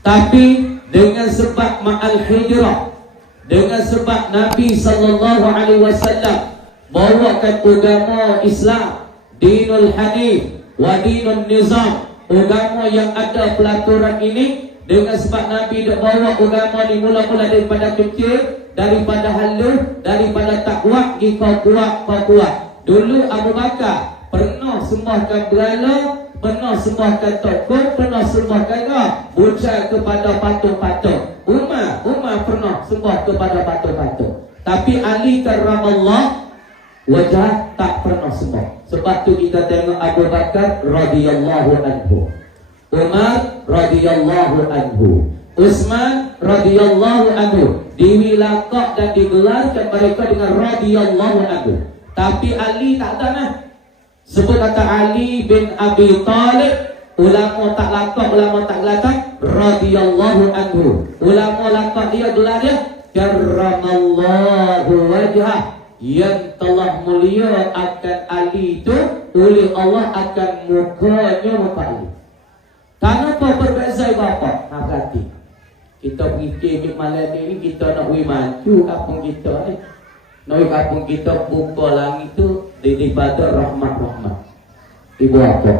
Tapi dengan sebab ma'al hijrah, dengan sebab Nabi sallallahu alaihi wasallam bawakan agama Islam, dinul hanif wa dinun nizam, agama yang ada pelaturan ini. Dengan sebab Nabi dah bawa agama ni mula-mula daripada kecil, daripada halus, daripada takwa, kau kuat. Dulu Abu Bakar pernah sembahkan berhala, pernah sembahkan tokon, pernah sembahkan bucai kepada patung-patung. Umar pernah sembah kepada patung-patung. Tapi Ali karramallah wajah tak pernah sembah. Sebab tu kita tengok Abu Bakar radhiyallahu anhu, Umar radhiyallahu anhu, Utsman radhiyallahu anhu, diwilakak dan digelarkan mereka dengan radhiyallahu anhu. Tapi Ali tak ada nah. Sebut kata Ali bin Abi Talib, ulama tak lakak, ulama tak gelatak, radhiyallahu anhu. Ulama lakak dia gelar dia karramallahu wajhah, yang telah mulia akan Ali itu oleh Allah akan mukanya muka Ali. Kenapa berbeza bapa? Nak hati. Kita fikir malam ni kita nak maju kampung kita ni. Nak kampung kita buka langit tu daripada rahmat-rahmat. Ibu apa?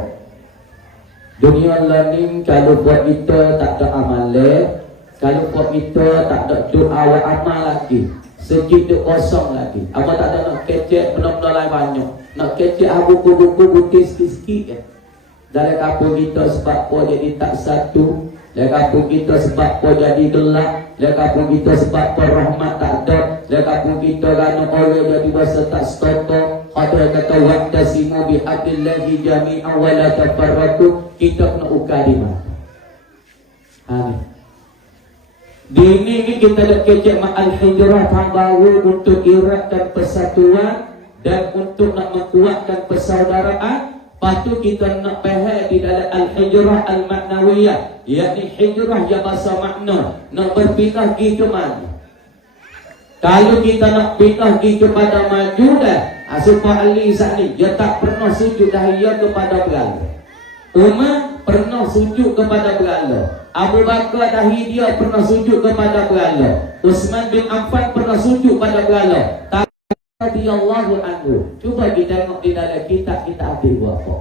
Dunia lain kalau buat kita tak ada amalan, kalau buat kita tak ada doa amal lagi, segitu kosong lagi. Apa tak ada nak kecek benda-benda lain banyak. Nak kecek buku-buku putih sikit-sikit kan. Dalam kampung kita sebab apa jadi tak satu, dalam kampung kita sebab apa jadi gelap, dalam kampung kita sebab apa rahmat tak ada, dalam kampung kita kerana orang jadi bahasa tak setoto. Ada kata wa'tasimu bihablillahi jami'an wa la tafarraqu. Kita kena ukar di mana? Di ini kita nak kecek ma'al hijrah baru untuk iratkan persatuan dan untuk nak menguatkan persaudaraan. Lepas tu kita nak faham di dalam al-hijrah al-maknawiyah, yakni hijrah yang bahasa makna, nak berpindah pergi ke mana. Kalau kita nak pindah pergi kepada maju dah, supaya Ali saat ni dia tak pernah sujud dahia kepada berhala. Umar pernah sujud kepada berhala. Abu Bakar dahi dia pernah sujud kepada berhala. Utsman bin Affan pernah sujud pada berhala. Radhiyallahu anhu. Cuba kita tengok di dalam kitab kita ada apa.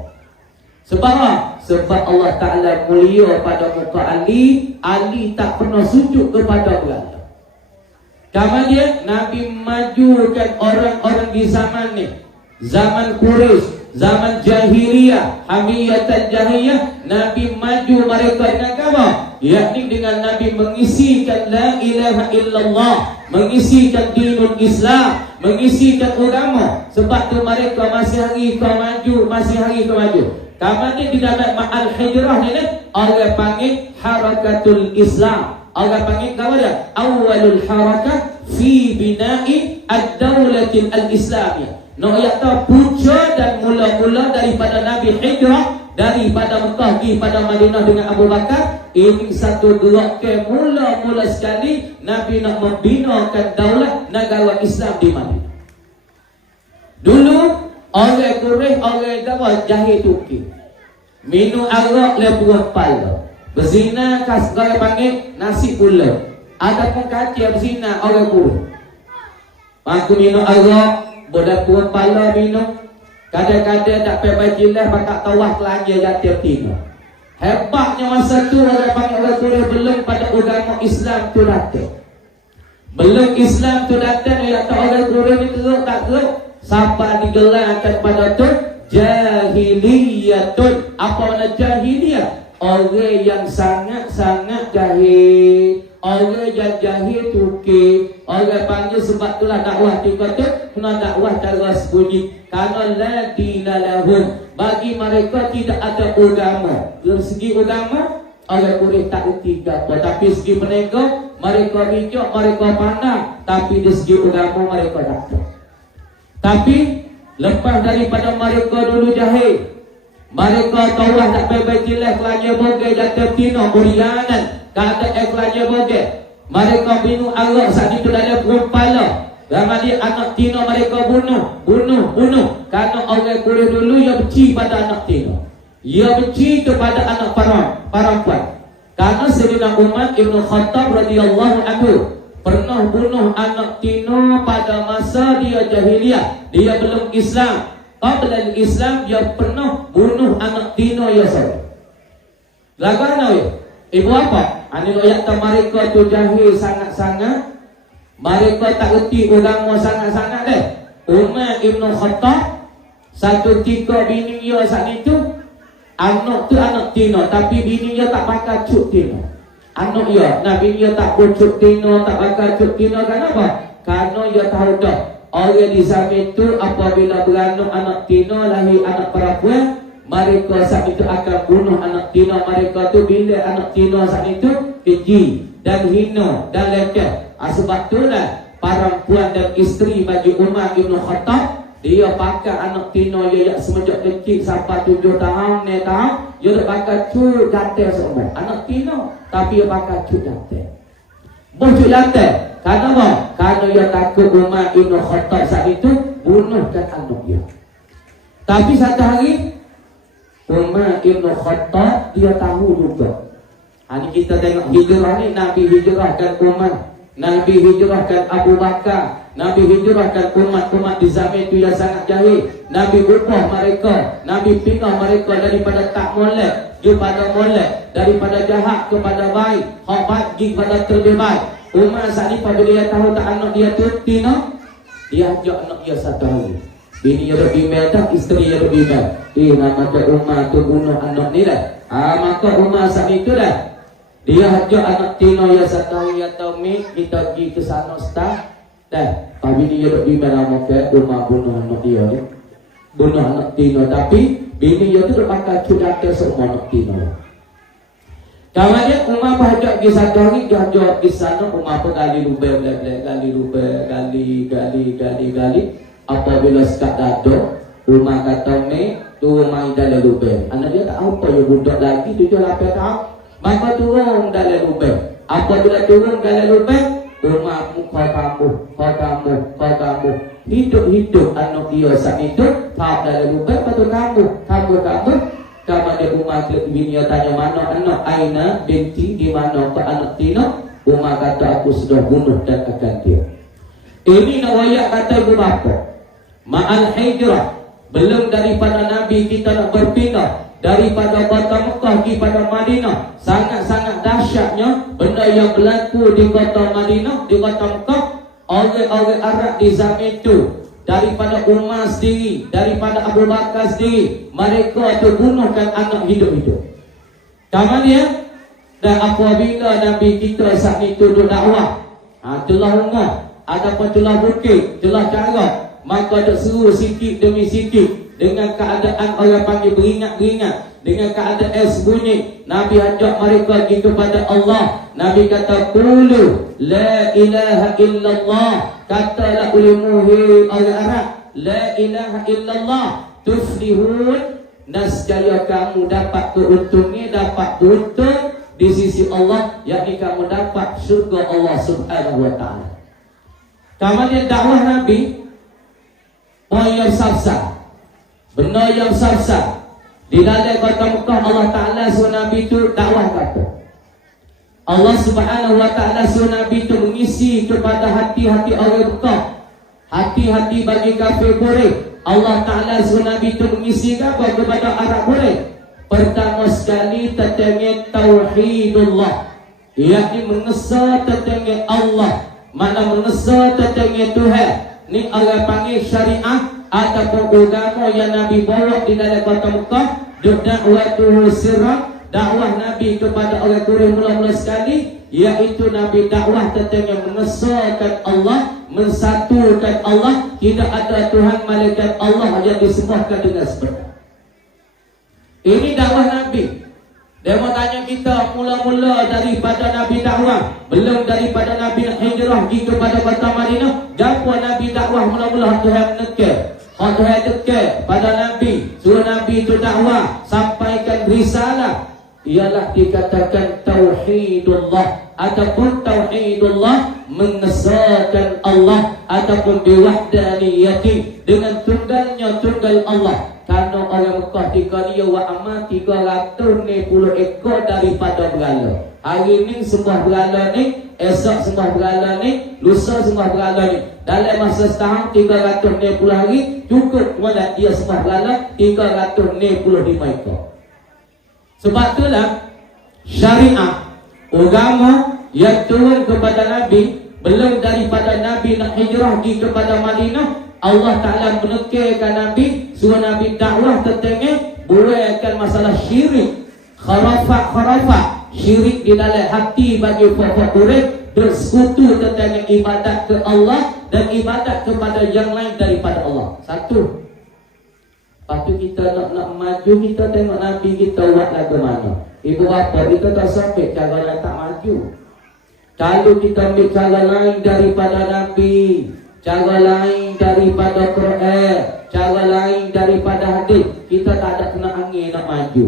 Sebab apa? Sebab Allah Ta'ala mulia pada muka Ali. Ali tak pernah sujud kepada berhala. Kamu dia Nabi majukan orang-orang di zaman ni, zaman Quraisy, zaman jahiliyah, hamiyatan jahiliyah. Nabi maju mereka dengan apa? Yakni dengan Nabi mengisikan la ilaha illallah, mengisikan dinul Islam, mengisikan agama. Sebab tu mereka masih hari kau maju, masih hari kau maju. Kamu ni di dalam ma'al hijrah ni orang panggil harakatul Islam. Orang panggil apa dia? Awalul harakat fi bina'i ad-daulatil al-islamiyah. Nak kata punca dan mula-mula daripada Nabi hijrah daripada Mekah pergi pada Madinah dengan Abu Bakar. Ini satu gerak ke mula-mula sekali Nabi nak membinakan daulat negara Islam di Madinah. Dulu orang Quraisy, orang Jawa jahil tukik, minum arak lebuh kepala, berzina kas orang panggil nasi pula. Ada pun kacau berzina orang Quraisy. Aku minum arak boleh buat kepala minum. Kadang-kadang tak pakai baju lah, pakai tawah kelanja jatuh tina. Hebatnya masa tu orang panggil orang Quraisy belum pada agama Islam tu datang. Belum Islam tu datang, dia kata orang Quraisy ni teruk tak teruk. Sampai digelarkan pada tu jahiliyatun. Apa makna jahiliyah? Orang yang sangat-sangat jahil, orang yang jahil tukik. Orang panggil sebab itulah dakwah tiga tu kena dakwah cara sembunyi. Karena la dina lahum, bagi mereka tidak ada agama. Dari segi agama orang Quraisy tak erti apa, tapi segi mereka bijak, mereka pandang, tapi dari segi agama mereka tak tahu. Tapi lepas daripada mereka dulu jahil, mereka tawah tak pakai jelas kelanya bogai jatuh tina burianan, kata kelanya bogai. Mereka minum arak saat itu ada kepala. Ramai anak tina mereka bunuh. Karena orang Quraisy dulu yang benci pada anak tina, ia benci kepada anak perempuan. Karena Sayyidina Umar Ibn Khattab radhiyallahu anhu pernah bunuh anak tino pada masa dia jahiliyah, dia belum Islam. Qabla Islam dia pernah bunuh anak tino ya saudara. Lagana ya. Ibu apa? Ani loyak ta mereka tu jahil sangat-sangat. Mereka tak erti agama sangat-sangat deh. Umar Ibn Khattab satu tika bini dia saat itu, anak tu anak tino, tapi bini dia tak pakai cuk tino. Anak dia, nah bini dia tak cuk tino, tak pakai cuk tino. Kenapa? Karena dia tahu dah orang di zaman itu apabila beranak anak tino, lahir anak perempuan, mereka saat itu akan bunuh anak tino mereka tu. Bila anak tino saat itu keji dan hina dan leceh. Sebab itulah perempuan dan isteri bagi Umar Ibn Khattab, dia pakai anak tino dia yang semenjak kecil sampai 7 tahun, 9 tahun, dia dah pakai cuk jantai semua. Anak tino, tapi dia pakai cuk jantai. Cuk jantai. Kenapa? Karena dia takut Umar Ibn Khattab saat itu bunuhkan anak dia. Tapi satu hari Umar Ibn Khattab dia tahu juga. Ini kita tengok hijrah ni, Nabi hijrahkan Umar, Nabi hijrahkan Abu Bakar, Nabi hijrahkan umat-umat di zaman itu yang sangat jahil. Nabi ubah mereka, Nabi pindah mereka daripada tak molek kepada molek, daripada jahat kepada baik, hak bagi kepada terlebih baik. Umar saat ini apabila dia tahu tak anak dia tu tina, dia ajak anak dia satu hari. Bini dia lebih dah, isteri dia lebih dah. Nama dia Umar tu bunuh anak ni dah. Maka Umar saat itu dah, dia ajak anak tino yang satu hari atau mi, kita pergi ke sana start. Dan bini dia lebih nama ke Umar bunuh anak dia ni, bunuh anak tino. Tapi bini dia tu pakai cudak ke semua anak tino. Kawannya Umar ajak pergi satu hari, dia ajak pergi sana. Umar pun gali lubang, gali. Apabila sekat dado, Umar kata me, tu main dalam lubang. Anak dia tak apa dia budak lagi 7-8 tahun. Maka turun dalam lubang. Apabila turun dalam lubang, Umar muka kamu. Hidup anak dia saat itu, tak dalam lubang, lepas tu kamu. Kamu dia Umar ke bini dia tanya, mana anak Aina binti, di mana ke anak Tino? Umar kata, aku sudah bunuh dan akan dia. Ini nawayak kata ibu bapa. Ma'al hijrah, belum daripada Nabi kita nak berpindah daripada kota Mekah pergi pada Madinah. Sangat-sangat dahsyatnya benda yang berlaku di kota Madinah, di kota Mekah. Orang-orang Arab di zaman itu, daripada Umar sendiri, daripada Abu Bakar sendiri, mereka tu bunuhkan anak hidup-hidup. Kemudian dan apabila Nabi kita saat itu duduk dakwah, telah rumah ataupun telah bukit, telah cara, maka ada seru sikit demi sikit dengan keadaan orang panggil beringat-beringat, dengan keadaan sembunyi. Nabi ajak mereka pergi kepada Allah. Nabi kata, qulu la ilaha illallah. Katalah ulimuhi orang Arab, la ilaha illallah tuflihun, nascaya kamu dapat keuntungan, dapat untung di sisi Allah, yakni kamu dapat syurga Allah Subhanahu wa taala. Kemudian dakwah Nabi yang sah-sah, benda yang sah-sah di dalam kota Mekah. Allah Ta'ala suruh Nabi itu dakwah kata. Allah Subhanahu wa taala suruh Nabi itu mengisi kepada hati-hati orang Mekah, hati-hati bagi kafir Quraisy. Allah Ta'ala suruh Nabi itu mengisi kepada Arab Quraisy. Pertama sekali tentang tauhidullah, yakni mengesah tentang Allah. Mana mengesah tentang Tuhan. Ni orang panggil syariah ataupun agama yang Nabi bawa di dalam kota Mekah. Dakwah sirrah, dakwah Nabi kepada orang Quraisy mula-mula sekali, iaitu Nabi dakwah tentang yang mengesahkan Allah, mensatukan Allah. Tidak ada Tuhan malaikat Allah yang disembahkan dengan sebenar. Ini dakwah Nabi. Dia mau tanya kita, mula-mula daripada Nabi dakwah, belum daripada Nabi hijrah pergi kepada kota Madinah, dakwah Nabi dakwah mula-mula Tuhan menekal, Tuhan dekat pada Nabi, suruh Nabi itu dakwah, sampaikan risalah, ialah dikatakan tauhidullah ataupun tauhidullah mengesahkan Allah ataupun biwahdaniyati dengan tunggal Allah. Karena orang Mekah tiga dia wa amal 360 ekor daripada berhala. Hari ni semua berhala ni, esok semua berhala ni, lusa semua berhala ni. Dalam masa setahun 360 hari cukup mudah dia semua berhala 365 ekor. Sebab itulah syariat agama yang turun kepada Nabi belum daripada Nabi nak hijrah pergi kepada Madinah, Allah Ta'ala menekirkan Nabi, suruh Nabi dakwah tentang buaikan masalah syirik, kharafat, syirik di dalam hati bagi pokok urip, bersekutu tentang ibadat ke Allah dan ibadat kepada yang lain daripada Allah. Satu. Lepas tu kita nak maju, kita tengok Nabi kita buat lagu mana. Ibu bapa kita tak sampai cara nak tak maju. Kalau kita ambil cara lain daripada Nabi, cara lain daripada Quran, cara lain daripada hadis, kita tak ada kena angin nak maju.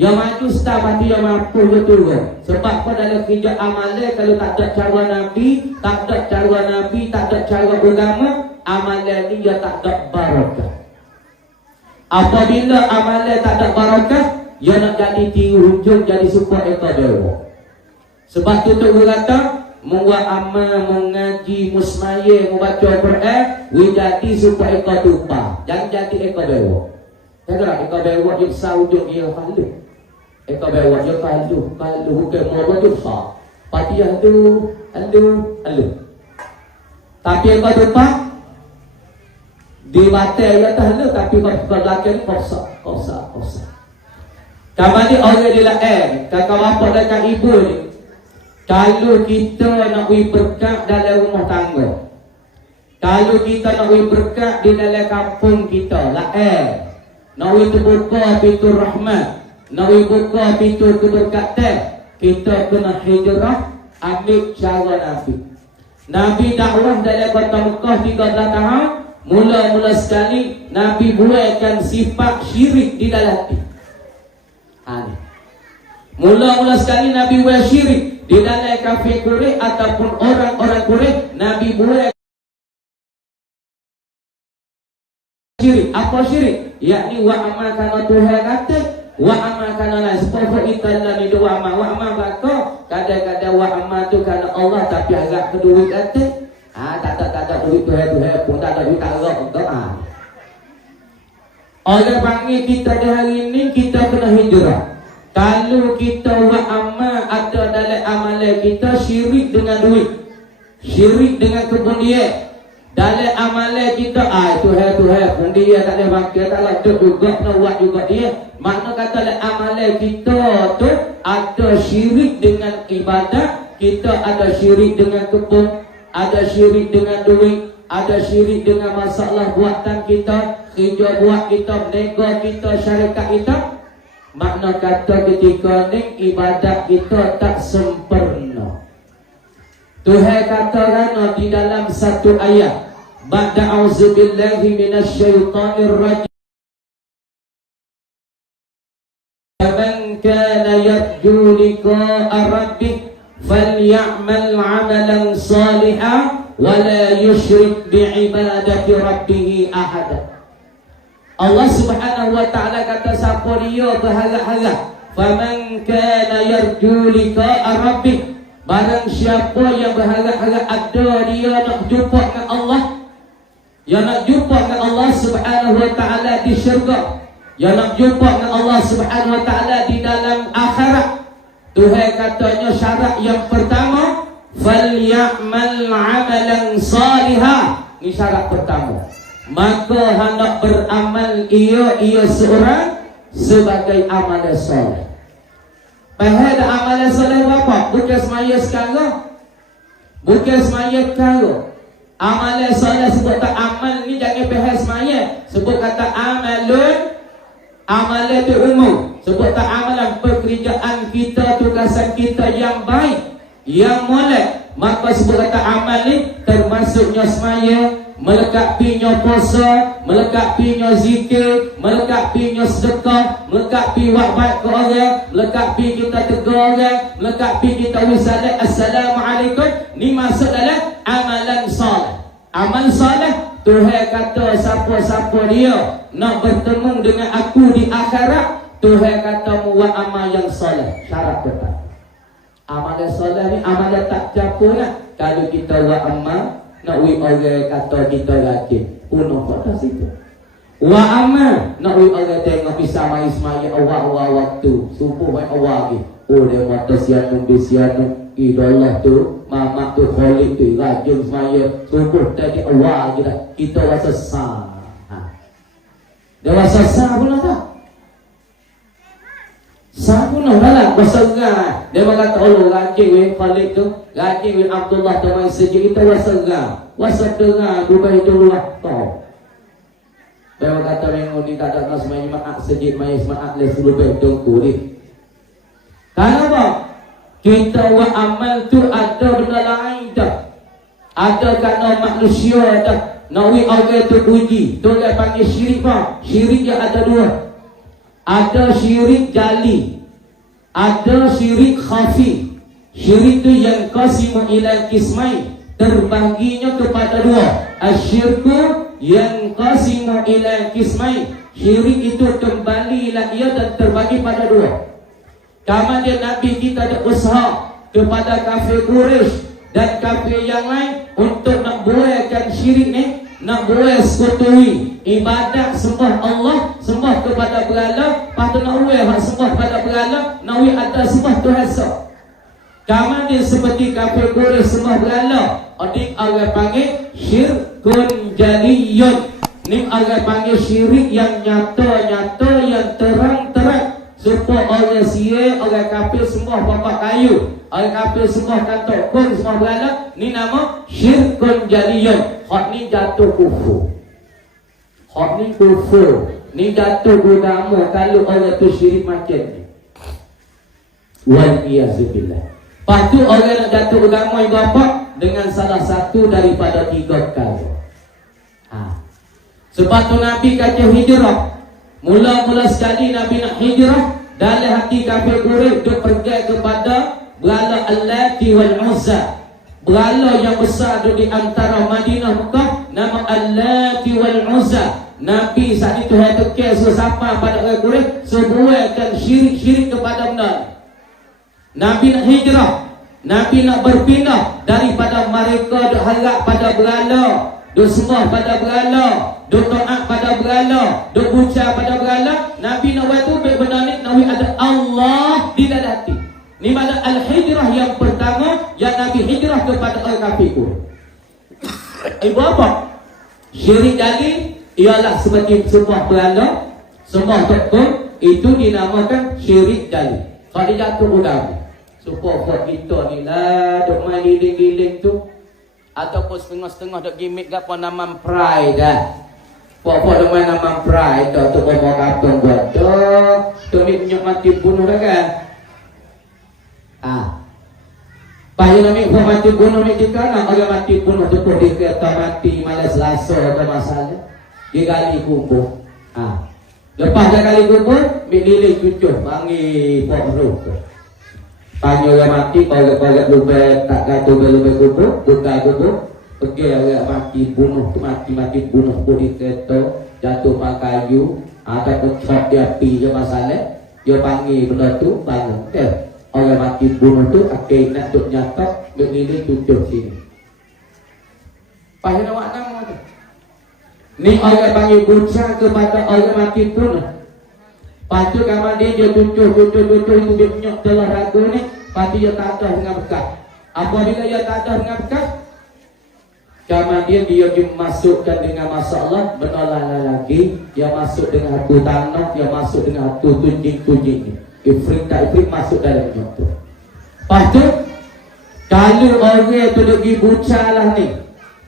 Yang maju staf hati yang mampu betul. Sebab apa dalam kerja amalan kalau tak ada cara Nabi, tak ada cara Nabi, tak ada cara agama, amalan ni dia tak ada barakah. Apabila amalan tak ada barakah, dia nak jadi tinggi hujung, jadi super ekor dewa. Sebab tu tu kata membuat amal, mengaji, musmaya, membaca Quran, wijati super ekor tumpah. Jangan jadi ekor dewa. Kata ekor dewa dia besar hujung dia palu. Ekor dewa dia palu bukan mula dia besar. Pati halu. Tapi ekor tumpah di batai dia tak halu, tapi kalau belakang kosak. Kamu ni orang dia kakak bapa dan kakak ibu ni. Kalau kita nak beri berkat dalam rumah tangga, kalau kita nak beri berkat di dalam kampung kita, nak beri terbuka pintu rahmat, nak beri buka pintu keberkatan, kita kena hijrah, ambil cara Nabi. Nabi dakwah dalam kota Mekah 13 tahun, mula-mula sekali Nabi buaikan sifat syirik di dalam hati. Mula-mula sekali Nabi buat syirik di dalam kafir Quraisy ataupun orang-orang Quraisy. Nabi buat syirik. Apa syirik? Yakni wa amal kana Tuhan kata, wa amal kana la seperti kita dalam hidup wa amal bakal kadang-kadang wa amal tu kana Allah tapi agak kedua kata tak ada duit Tuhan pun tak ada duit Allah untuk orang panggil kita di hari ini, kita kena hijrah. Kalau kita buat amal ada dalam amalan kita syirik dengan duit, syirik dengan kebundian dalam amalan kita, Tuhan bundian tak boleh pakai, tak lah tu juga nak buat juga dia. Makna kata dalam amalan kita tu ada syirik dengan ibadat, kita ada syirik dengan kebun, ada syirik dengan duit, ada syirik dengan masalah buatan kita, kerja buat kita, nego kita, syarikat kita. Makna kata ketika ni ibadat kita tak sempurna. Tuhan katakan di dalam satu ayat, ba'da auzubillahi minasyaitonir rajim, faman kana yarju liqa'a rabbih falyamal 'amalan shalihan wa la yusyrik bi'ibadati rabbih ahada. Allah Subhanahu wa ta'ala kata siapa dia berharap-harap, faman kana yarju liqa'a rabbih, barang siapa yang berharap-harap ada dia nak jumpa dengan Allah, yang nak jumpa dengan Allah Subhanahu wa ta'ala di syurga, yang nak jumpa dengan Allah Subhanahu wa ta'ala di dalam akhirat, Tuhan katanya syarat yang pertama, falyamal 'amalan shalihan. Ini syarat pertama. Maka hendak beramal ia seorang sebagai amalan soleh. Pahal amalan soleh apa? Bukan semaya sekarang, bukan semaya karo. Amalan soleh sebut tak amal ni jangan pahal semaya. Sebut kata amalun, amalan itu umum. Sebut tak amalan pekerjaan kita, tugasan kita yang baik, yang molek, maka sebut kata amal ni termasuknya semaya, melekat pinyo puasa, melekat pinyo zikir, melekat pinyo sedekah, melekat pi buat baik ke orang, melekat pi kita tegur orang, melekat pi kita wisalat assalamualaikum, ni masuk dalam amalan soleh. Amal soleh, Tuhan kata siapa-siapa dia nak bertemu dengan aku di akhirat, Tuhan kata buat amal yang soleh. Syarat pertama, amal yang soleh ni amal yang tak campur lah. Kalau kita buat amal nak orang kata kita rajin, punuh kat situ. Wa amal nak orang tengok bisa mai semaya awal waktu subuh mai awal lagi. Oh dia mata sianung bisianung idolah tu, mamak tu kholik tu rajin semaya subuh tadi awal lagi dah. Kita rasa sah. Dia rasa sah pula tak? Sah pula lah berserah. Dia berkata Allah rajin weh kholik tu, rajin weh Abdullah tu mai sejik kita berserah. Wasa tengah kubah itu luar kau. Dia berkata memang ni tak ada nak semai maak sejik mai semak le suluh bedongku ni. Kenapa? Kita buat amal tu ada benda lain tak? Ada kerana manusia tak? Nak orang tu puji. Tu dia panggil syirik apa? Syirik dia ada dua. Ada syirik jali, ada syirik khafi. Syirik tu yang qasimu ila qismain, terbaginya kepada dua. Asyirku yang qasimu ila qismain. Syirik itu kembali lah ia dan terbagi pada dua. Kemudian Nabi kita ada usaha kepada kafir Quraisy dan kafir yang lain untuk nak buaikan syirik ni, nak buai sekutui ibadat sembah Allah, sembah kepada berhala, lepas tu nak buai hak sembah kepada berhala, nak buai ada sembah Tuhan sah. Kemudian seperti kafir Quraisy sembah berhala, adik orang panggil syirkun jaliyun. Ni orang panggil syirik yang nyata-nyata, yang terang-terang. Supaya orang sia, orang kafir sembah bapak kayu, orang kafir sembah kantok kun, sembah berhala, ni nama syirkun jaliyun. Hak ni jatuh kufur. Hak ni kufur. Ni jatuh agama kalau orang tu syirik macam ni. Wal iyazillah. Lepas tu orang nak jatuh agama ibu bapa dengan salah satu daripada tiga perkara. Sebab tu Nabi kata hijrah. Mula-mula sekali Nabi nak hijrah, dalam hati kafir Quraisy tu pergi kepada berhala Allati wal Uzza. Berhala yang besar tu di antara Madinah Mekah, nama Allati wal Uzza. Nabi saat itu hai tekir sesama pada orang Quraisy sebuahkan syirik-syirik kepada benda. Nabi nak hijrah, Nabi nak berpindah daripada mereka duk harap pada berhala, duk sembah pada berhala, duk taat pada berhala, duk buca pada berhala. Nabi nak buat tu benda ni Nabi ada Allah di dalam hati. Ni mana al-hijrah yang pertama yang Nabi hijrah kepada orang kafir. Ibu apa? Syirik jadi ialah seperti sembah berhala, sembah tokon, itu dinamakan syirik jadi. Kalau dia jatuh udara, supaya kita ni lah duk main giling-giling tu, ataupun setengah-setengah duk gimmick gapo nama pride dah. Pokok dengan nama pride dah tu bawa kapung buat tu. Tu ni punya mati bunuh dah kan. Pahit nak buat mati bunuh ni kita nak orang mati bunuh tu pun dia kata mati malas Selasa ada masalah. Dia gali kubur. Lepas dah gali kubur, milih cucuh panggil pok roh. Panggil orang mati, pagat-pagat lubang tak kata lubang kubur, buka kubur. Pergi orang mati bunuh tu, mati bunuh pun di kereta, jatuh pakai kayu, ataupun cop dia api je masalah. Dia panggil benda tu, bangun. Orang mati bunuh tu, akhir nak duk nyatok, berdiri cucuk sini. Pahit awak nama tu. Ni orang panggil buca kepada orang mati bunuh. Lepas tu kamar dia cucuk itu dia punya telah ragu ni. Lepas tu dia tak ada dengan bekas. Apabila dia tak ada dengan bekas, kemudian dia dimasukkan dengan masalah, benar lagi dia masuk dengan hatu tanah, dia masuk dengan hatu tunjing-tunjing ni. Ifrit tak ifrit masuk dalam itu. Lepas tu kalau orang tu pergi buca lah ni,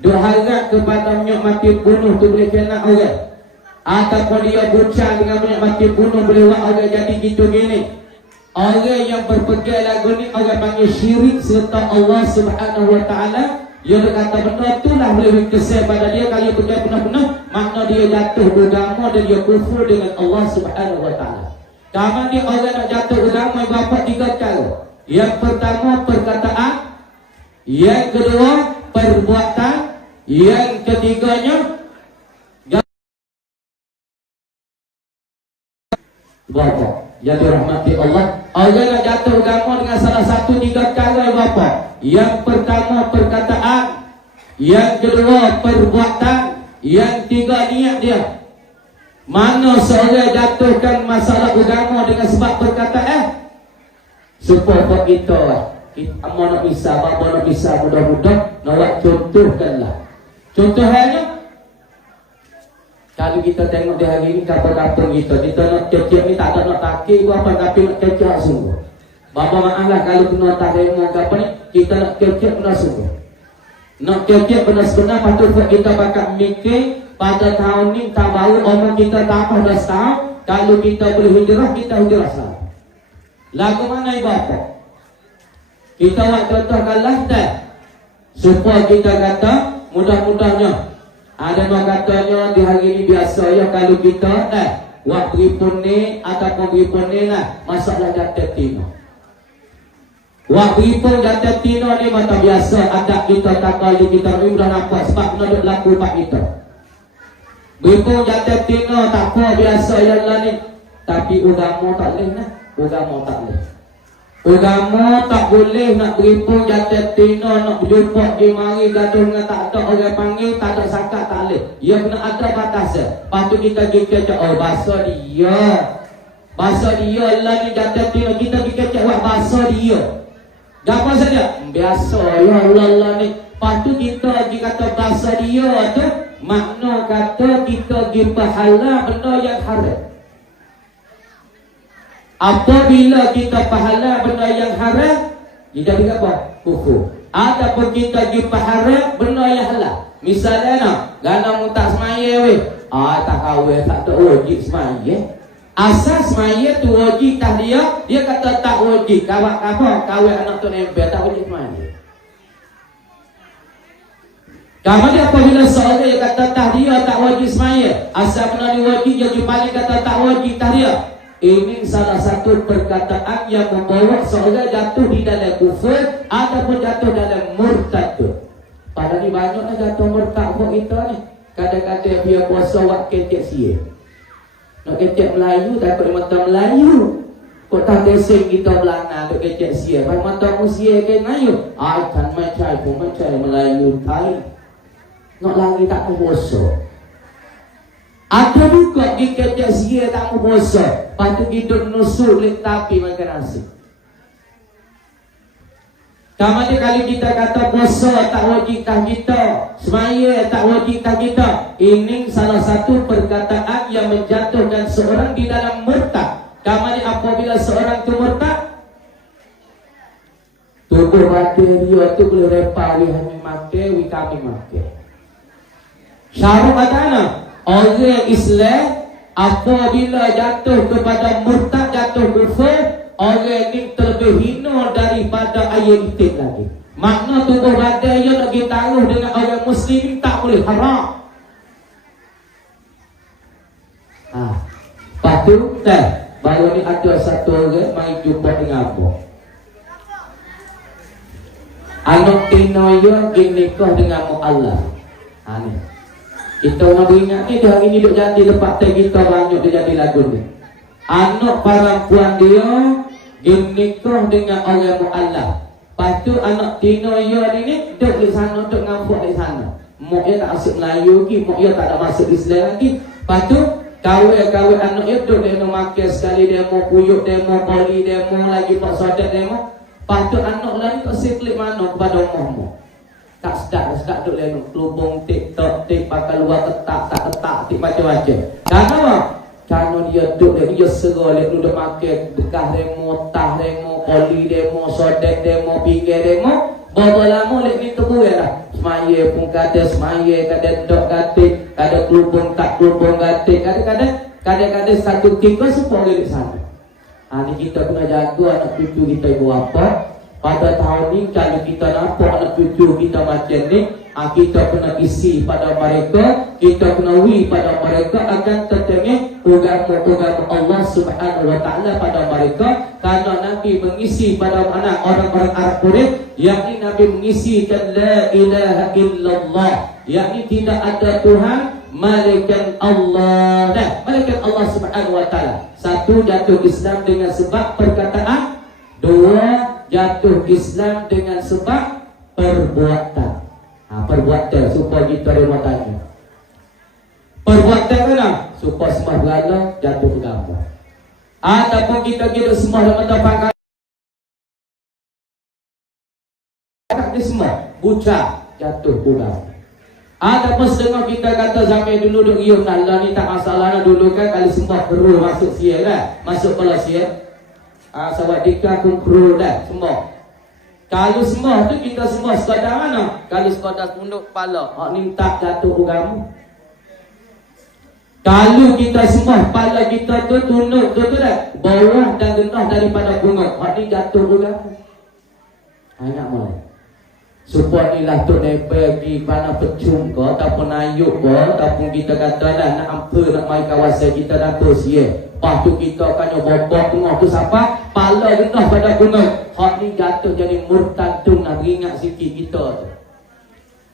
dia harap kepada minyak mati bunuh tu boleh kena orang, ataupun dia buca dengan minyak mati bunuh boleh buat orang jadi gitu gini. Orang yang berpegang lagu ni orang panggil syirik serta Allah Subhanahu wa taala Dia berkata benda tu lah boleh kesal pada dia. Kalau dia pergi benar-benar, makna dia jatuh agama dan dia kufur dengan Allah Subhanahu wa taala. Kapan dia orang nak jatuh agama, berapa 3 cara. Yang pertama perkataan, yang kedua perbuatan, yang ketiganya berapa? Yang dirahmati Allah, orang nak jatuh agama dengan salah satu 3 cara berapa? Yang pertama perkataan, yang kedua perbuatan, yang tiga niat dia. Mana seorang jatuhkan masalah agama dengan sebab perkataan? Supaya kita kita nak bisa, bapa nak bisa, mudah-mudah nak contohkanlah. Contohnya, kalau kita tengok di hari ini kapal-kapal kita nak kecil ni tak ada nak takik apa, tapi nak kecil sungguh. Bapa maaflah kalau kena tak demo apa ni, kita nak kecil benar sungguh. Nak kecil benar-benar patut kita bakal mikir pada tahun ni tak baru orang kita tambah 10 tahun. Kalau kita boleh hijrah, kita hijrah selalu. Lagu mana ibadah? Kita buat contohkanlah dah. Supaya kita kata mudah-mudahnya ada orang katanya di hari ini biasa ya kalau kita buat beripun ni ataupun beripun ni lah masalah jatuh tino. Buat beripun jatuh tino ni macam biasa ada kita tak kali kita ni dah nampak sebab nak laku pak kita. Beripun jatuh tino tak apa biasa yang lah ni. Tapi agama tak boleh lah. Agama tak boleh. Agama tak boleh nak beripun jatuh tino, nak berjumpa di mari gaduh dengan tak ada orang panggil, tak ada sakat tak boleh. Ia kena ada batasnya. Lepas tu kita kecek, oh bahasa dia. Bahasa dia lah ni jatuh tino, kita kecek buat bahasa dia. Gapa saja? Biasa ya Allah ni. Lepas tu kita lagi kata bahasa dia tu, makna kata kita pergi pahala benda yang haram. Apabila kita pahala benda yang haram, kita juga apa? Kufur. Ataupun kita pergi pahala benda yang halal. Misalnya nak, gana mu tak semaya weh. Tak kawin, tak ada wajib semaya. Asal semaya tu wajib tak dia, dia kata tak wajib. Kawak apa? Kawin anak tu nempel, tak wajib semaya. Kemudian apabila seorang yang kata tak dia, tak wajib semaya. Asal benda ni wajib, dia paling kata tak wajib tak dia. Ini salah satu perkataan yang membawa seorang jatuh di dalam kufur ataupun jatuh dalam murtad. Padahal ni banyaklah jatuh murtad buat kita ni. Kadang-kadang dia puasa buat kecek sia. Nak kecek Melayu takut mata Melayu. Kok tak desing kita belana duk kecek sia. Pai mata musia ke Melayu. Kan macam Melayu Thai. Nak lagi tak puasa. Ada juga di kecek sia tak puasa. Patu hidup nusuk lek tapi makan nasi. Kemudian kali kita kata puasa tak wajib tah kita, semaya tak wajib tah kita. Ini salah satu perkataan yang menjatuhkan seorang di dalam murtad. Kemudian apabila seorang tu murtad, tubuh badan dia tu boleh repa dia hanya makan, kami makan. Syarat mana? Orang Islam apabila jatuh kepada murtad, jatuh kufur, orang ini terlebih hina daripada ayat itik lagi. Makna tubuh badan dia nak ditaruh dengan orang Muslim tak boleh, haram. Lepas tu baru ni ada satu orang mari jumpa dengan apa? Anak tino dia nikah dengan mu'alaf. Ni kita nak beringat ni hari ni duk jadi lepas teh kita banyak dia jadi lagu ni. Anak perempuan dia nikah dengan orang mu'alaf. Lepas tu anak tino dia ni duk di sana, duk ngampuk di sana. Mak dia tak masuk Melayu lagi, mak dia tak ada masuk Islam lagi. Lepas tu kawin anak dia duk dia makan sekali demo kuyuk demo poli demo lagi pak sodat demo. Lepas tu anak lain tak seklik mana kepada mak. Tak sedap duk leno kelubung TikTok tik pakai luar ketak tak ketak tik macam-macam. Kenapa? Karena dia duk dia serah dia duduk makan bekas demo tah demo poli demo sodet demo pinggir demo. Berapa lama lek ni tebu lah. Semaya pun kada semaya kada dok gatik kada kelubung tak kelubung gatik kadang-kadang satu tiga semua di sana. Ni kita kena jaga anak cucu kita ibu apa. Pada tahun ni kalau kita nampak anak cucu kita macam ni, kita kena isi pada mereka, kita kena wi pada mereka akan tertengah agama Allah Subhanahu wa taala pada mereka. Karena Nabi mengisi pada anak orang-orang Arab Quraisy, yakni Nabi mengisikan la ilaha illallah, yakni tidak ada Tuhan malaikat Allah. Malaikat Allah Subhanahu wa taala. Satu, jatuh Islam dengan sebab perkataan. Dua, jatuh Islam dengan sebab perbuatan. Perbuatan supaya kita rumah tanya. Perbuatan mana? Supaya sembah berhala jatuh agama. Ataupun kita sembah dalam tempat dia sembah buca jatuh agama. Ataupun setengah kita kata sampai dulu duk iup Allah ni tak masalah dulu kan kali sembah keruh masuk sia kan, masuk kepala sia. Sawadika kungkru dah semua. Kalau semua tu kita semua sekadar mana? Kalau sekadar tunduk kepala, hak ni tak jatuh agama. Kalau kita semua kepala kita tu tunduk tu dah bawah dan rendah daripada bunga, hak ni jatuh agama. Nak mulai. Supaya inilah tu nebel di mana pecung ke ataupun ayuk ke ataupun kita kata dah nak apa nak mai kawasan kita dah tu sia. Lepas tu kita akan bobok tengah tu siapa? Pala rendah pada gunung. Hak ni jatuh jadi murtad tu nak beringat sikit kita tu.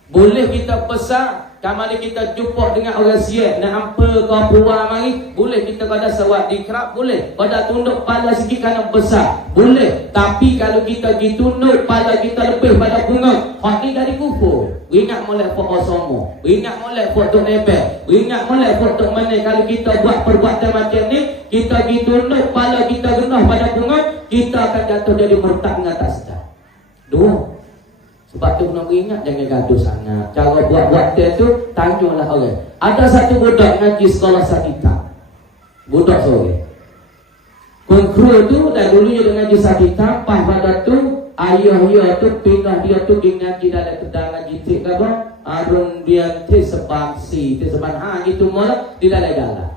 Boleh kita pesan, kamali kita jumpa dengan orang siap nak apa kau puan mari, boleh kita kada sawat di kerap, boleh. Kada tunduk pala sikit kerana besar, boleh. Tapi kalau kita pergi tunduk pala kita lebih pada gunung, hak ni dari kufur. Ingat molek pok osomo, ingat molek pok tok nebel, ingat molek pok tok mana. Kalau kita buat perbuatan macam ni, kita pergi tunduk pala kita rendah pada gunung, kita akan jatuh jadi murtad dengan tak sedar. Dua. Sebab tu kena ingat jangan gaduh sangat. Cara buat-buat tu tanyalah orang. Ada satu budak ngaji sekolah sakita. Budak sore. Kongkru tu dah dulunya dia ngaji sakita, pas pada tu ayah dia tu pindah dia tu pergi ngaji dalam kedai ngaji tik apa? Arun dia ti sebangsi, ti seban gitu mula di dalam jalan.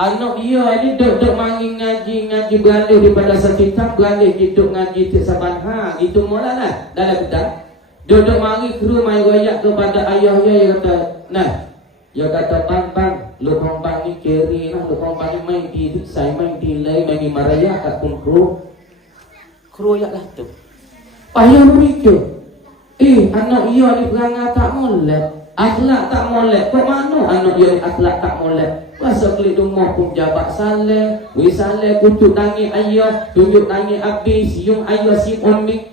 Anak dia ni duk mari ngaji beralih daripada sakita, beralih hidup ngaji tik seban gitu mula lah dalam kedai. Duk mari kru mai royak kepada ayah dia kata, "Nah, dia kata bang, lu bang ni kiri lah, lu bang ni main di saya main di lai main di maraya kat pun kru ya lah tu." Ayah berfikir, anak dia ni perangai tak molek, akhlak tak molek. Kok mana anak dia ni akhlak tak molek? Masa klik rumah pun jabat saleh, saleh kutuk tangi ayah, tunjuk tangi abdi, siung ayah si ummi.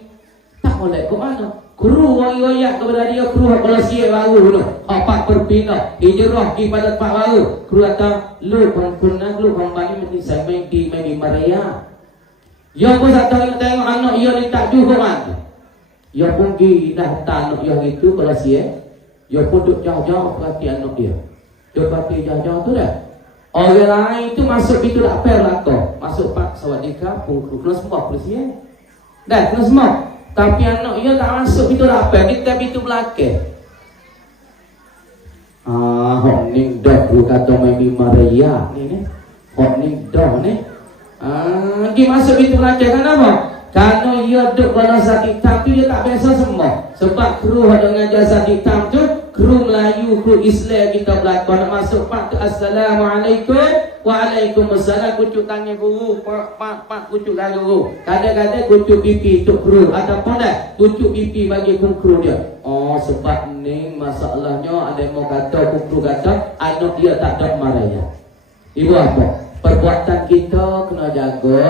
Tak molek kok mana? Kru royak kepada dia, kru kalau siap baru tu. Apa berpindah, hijrah pergi pada tempat baru. Kru kata, lu kunang lu bani mesti saya main di Maria. Ya pun tak tengok anak dia ni tak juga kan. Ya pun pergi dah anak dia itu kalau siap. Ya pun duduk jauh-jauh perhati anak dia. Dia perhati jauh-jauh tu dah. Orang lain tu masuk itu tak pel lah kau. Masuk pak sawadika, kru kena semua polisi. Dah kena semua. Tapi anak dia tak masuk itu apa? Kita itu belakang. Hok ni dah guru kata main di Maria ni. Hok ni dah ni. Dia masuk itu belakang kenapa? Karena dia duduk pada zat hitam tu dia tak biasa semua. Sebab kru ada ngajar zat hitam tu, kru Melayu, kru Islam kita belakang nak masuk pak tu assalamualaikum. Waalaikumsalam, kucuk tangan guru, pak kucuk tangan guru. Kadang-kadang kucuk pipi untuk kru ataupun dah kucuk pipi bagi kru dia. Oh sebab ni masalahnya ada yang mau kata kru kata anak dia tak ada maraya. Ibu apa? Perbuatan kita kena jaga.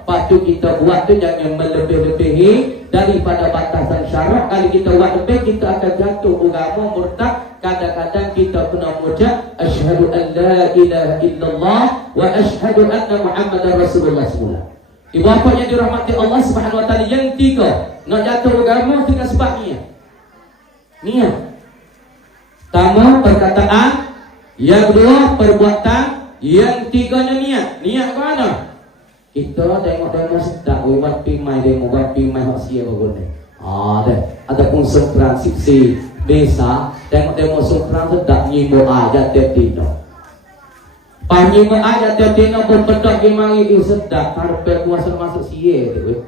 Patut kita buat tu jangan melebih-lebihi daripada batasan syarak. Kalau kita buat lebih kita akan jatuh agama murtad. Kadang-kadang kita kena mengucap asyhadu an la ilaha illallah wa asyhadu anna Muhammadar Rasulullah sallallahu. Ibu bapa yang dirahmati Allah Subhanahu wa taala, yang tiga nak jatuh agama dengan sebab niat. Pertama perkataan, yang kedua perbuatan, yang tiganya niat. Niat ke mana? Kita tengok demo sedap, buat pimai demo, buat pimai hak sia bagune. Dah. Ataupun songkran siksi desa, tengok demo songkran sedap nyimbo aja tetino. Pas nyimbo aja tetino pun pedak gimana itu sedap, karpet puasa masuk sia tu.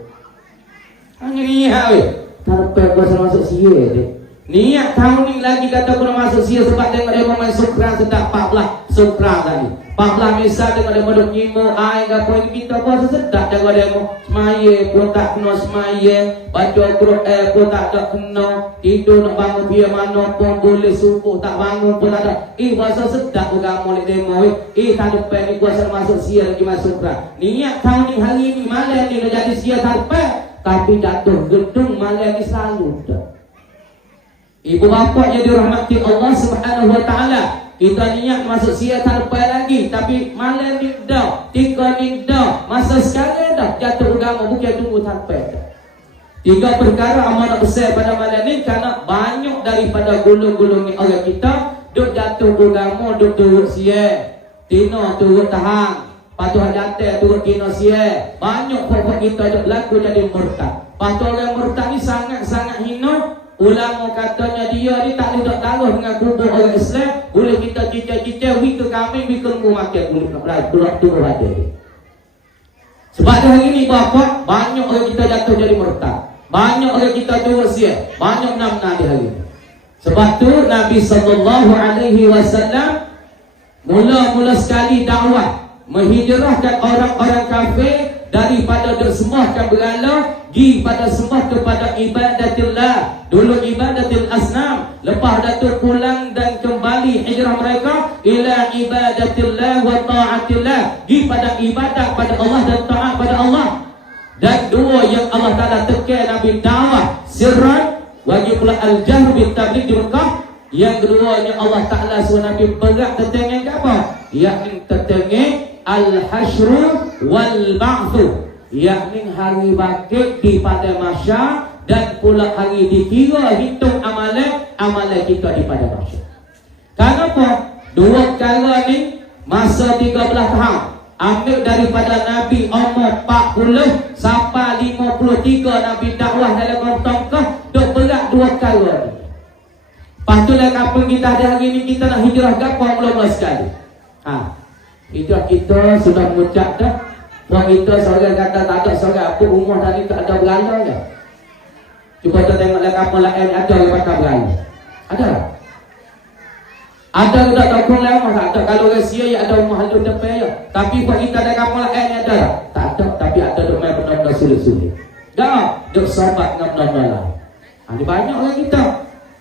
Hanya niat weh. Tanpa kuasa masuk sia deh. Niat tahun ni lagi kata aku nak masuk sia sebab tengok dia main sukran sedap 14 sukran tadi. 14 misal tengok dia duduk nyimu air ke apa ini kita puasa sedap tengok dia semaya pun tak kena semaya, baca Quran pun tak ada kena, tidur nak bangun biar mana pun boleh, subuh tak bangun pun ada. Puasa sedap agama ni demo tak depan ni puasa masuk sia lagi masuk sukran. Niat tahun ni hari ni malam ni nak jadi sia tak depan. Tapi jatuh gedung malam ni selalu dah. Ibu bapa yang dirahmati Allah Subhanahu wa taala, kita niat masuk sia tak lepas lagi, tapi malam ni dah, tiga ni dah, masa sekarang dah jatuh agama, bukan tunggu sampai dah. 3 perkara amanah besar pada malam ni kerana banyak daripada gulung-gulung orang kita duk jatuh agama, duk turut sia, tino turut tahang, patuh jatuh turut tino sia. Banyak pokok kita duk laku jadi murtad. Patuh orang murtad ni sangat-sangat hina. Ulama katanya dia ni tak boleh taruh dengan kubur orang Islam. Boleh kita cicak-cicak wi ke kambing, wi ke lembu makan kulit nak berat keluar turun ada dia. Sebab hari ni bapak banyak orang kita jatuh jadi murtad. Banyak orang kita turun sia. Banyak nama di hari ni. Sebab tu Nabi SAW mula-mula sekali dakwah menghijrahkan orang-orang kafir daripada bersembahkan berhala pergi pada sembah kepada ibadatillah. Dulu ibadatil asnam, lepas datuk pulang dan kembali hijrah mereka ila ibadatillah wa ta'atillah, pergi pada ibadat pada Allah dan taat pada Allah. Dan dua yang Allah Ta'ala tekan Nabi dakwah sirran, bagi pula al-jahr bil tabligh di Mekah. Yang keduanya Allah Ta'ala suruh Nabi berat tetengeng apa? Yakni tetengeng al-hasyru wal ba'thu, yakni hari bangkit di pada mahsyar dan pula hari dikira hitung amalan kita di pada mahsyar. Kenapa? Dua perkara ni masa 13 tahun ambil daripada Nabi umur 40 sampai 53 Nabi dakwah dalam Mekah, duk berat dua perkara ni. Patutlah kampung kita hari ni kita nak hijrah gapo mula-mula sekali. Hijrah kita sudah mengucap dah. Orang kita seorang kata tak ada seorang apa rumah tadi tak ada berhala ke? Cuba kita tengoklah kapal lain ada yang pakai berhala. Ada? Ada sudah takut lama tak ada. Kalau rahsia ya ada rumah halus depan ya. Tapi buat kita ada kapal lain ada tak ada, tapi ada duk main benar-benar sulit-sulit. Dah, duk sahabat dengan benar-benar. Ada banyak orang kita.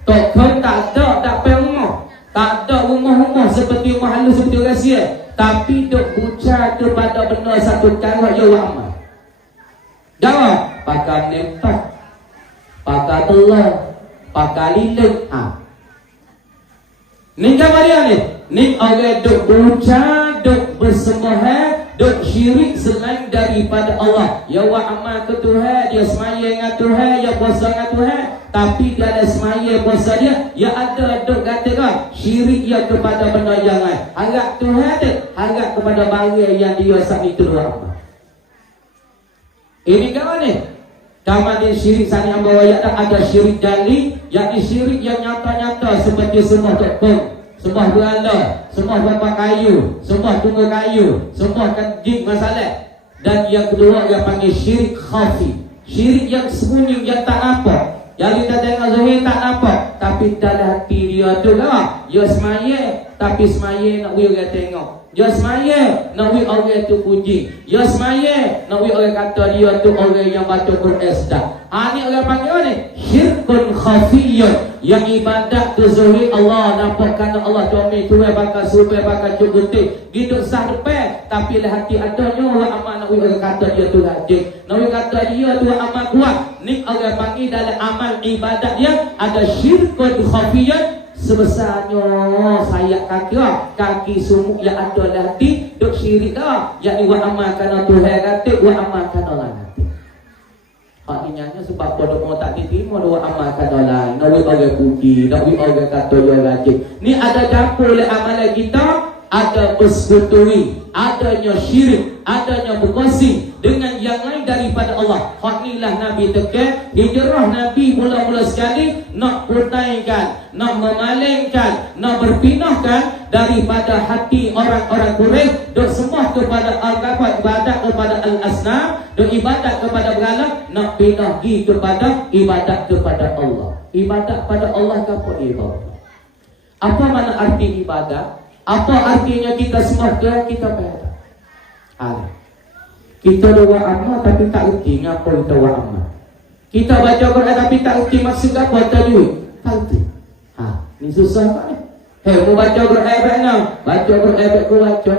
Tokon tak ada, tak payah rumah. Tak ada rumah-rumah seperti rumah halus seperti rahsia. Tapi duk bucar kepada benar satu cara ya amal. Jawab, pakai nempak, pakai telur, pakai lilin. Ni apa dia ni? Ni orang duk bucar, duk bersembah, duk syirik selain daripada Allah. Ya amal ke Tuhan, dia semaya dengan Tuhan, ya puasa dengan Tuhan. Tapi dia ada semaya puasa dia, ya ada duk katakan syirik ya kepada benda yang lain. Harap Tuhan tu, harap kepada barang yang dia sami itu dua apa. Ini kawan ni. Kawan dia syirik sani hamba wayat ada syirik jali, yakni syirik yang nyata-nyata seperti sembah tokong, sembah berhala, sembah bapak kayu, sembah tunggu kayu, sembah jin masalah. Dan yang kedua dia panggil syirik khafi, syirik yang sembunyi yang tak nampak. Yang kita tengok zahir tak nampak, tapi dalam hati dia tu lah. Dia semaya, tapi semaya nak orang tengok. Dia semaya, nak orang tu puji. Dia semaya, nak orang kata dia tu orang yang baca Quran sedap. Ini orang panggil ni syirkun khafiyyun, yang ibadat tu zahir Allah nampak kerana Allah domi tuai bakal subai bakal cukuti hidup sah depan, tapi lah hati adanya orang amal nak orang kata dia tu rajin, nak orang kata dia tu amal kuat. Ni orang panggil dalam amal ibadat dia ada syirkun khafiyyun. Sebesarnya sayap kaki sumuk yang ada dalam hati duk syirik dah, yakni wa amalkan Tuhan kata, wa amalkan orang kata. Hak ni nyanyi sebab pada orang tak diterima dua amalkan orang, nak orang puji, nak orang kata dia rajin. Ni ada campur oleh amalan kita ada bersekutuwi, adanya syirik, adanya berkongsi dengan yang lain daripada Allah. Hak inilah Nabi tekan. Hijrah Nabi mula-mula sekali nak putaikan, nak memalingkan, nak berpinahkan daripada hati orang-orang Quraisy duk sembah kepada al-kafat, ibadat kepada al-asnam, duk ibadat kepada berhala, nak pindah pergi kepada ibadat kepada Allah. Ibadat pada Allah ke apa ibadat? Apa mana arti ibadat? Apa artinya kita sembah ke kita bayar? Kita doa amal tapi tak erti ngapa kita doa amal. Kita baca Quran tapi tak erti maksud apa tajwid. Tak erti. Ni susah tak ni? Mau baca Quran mana? Baca Quran ku baca.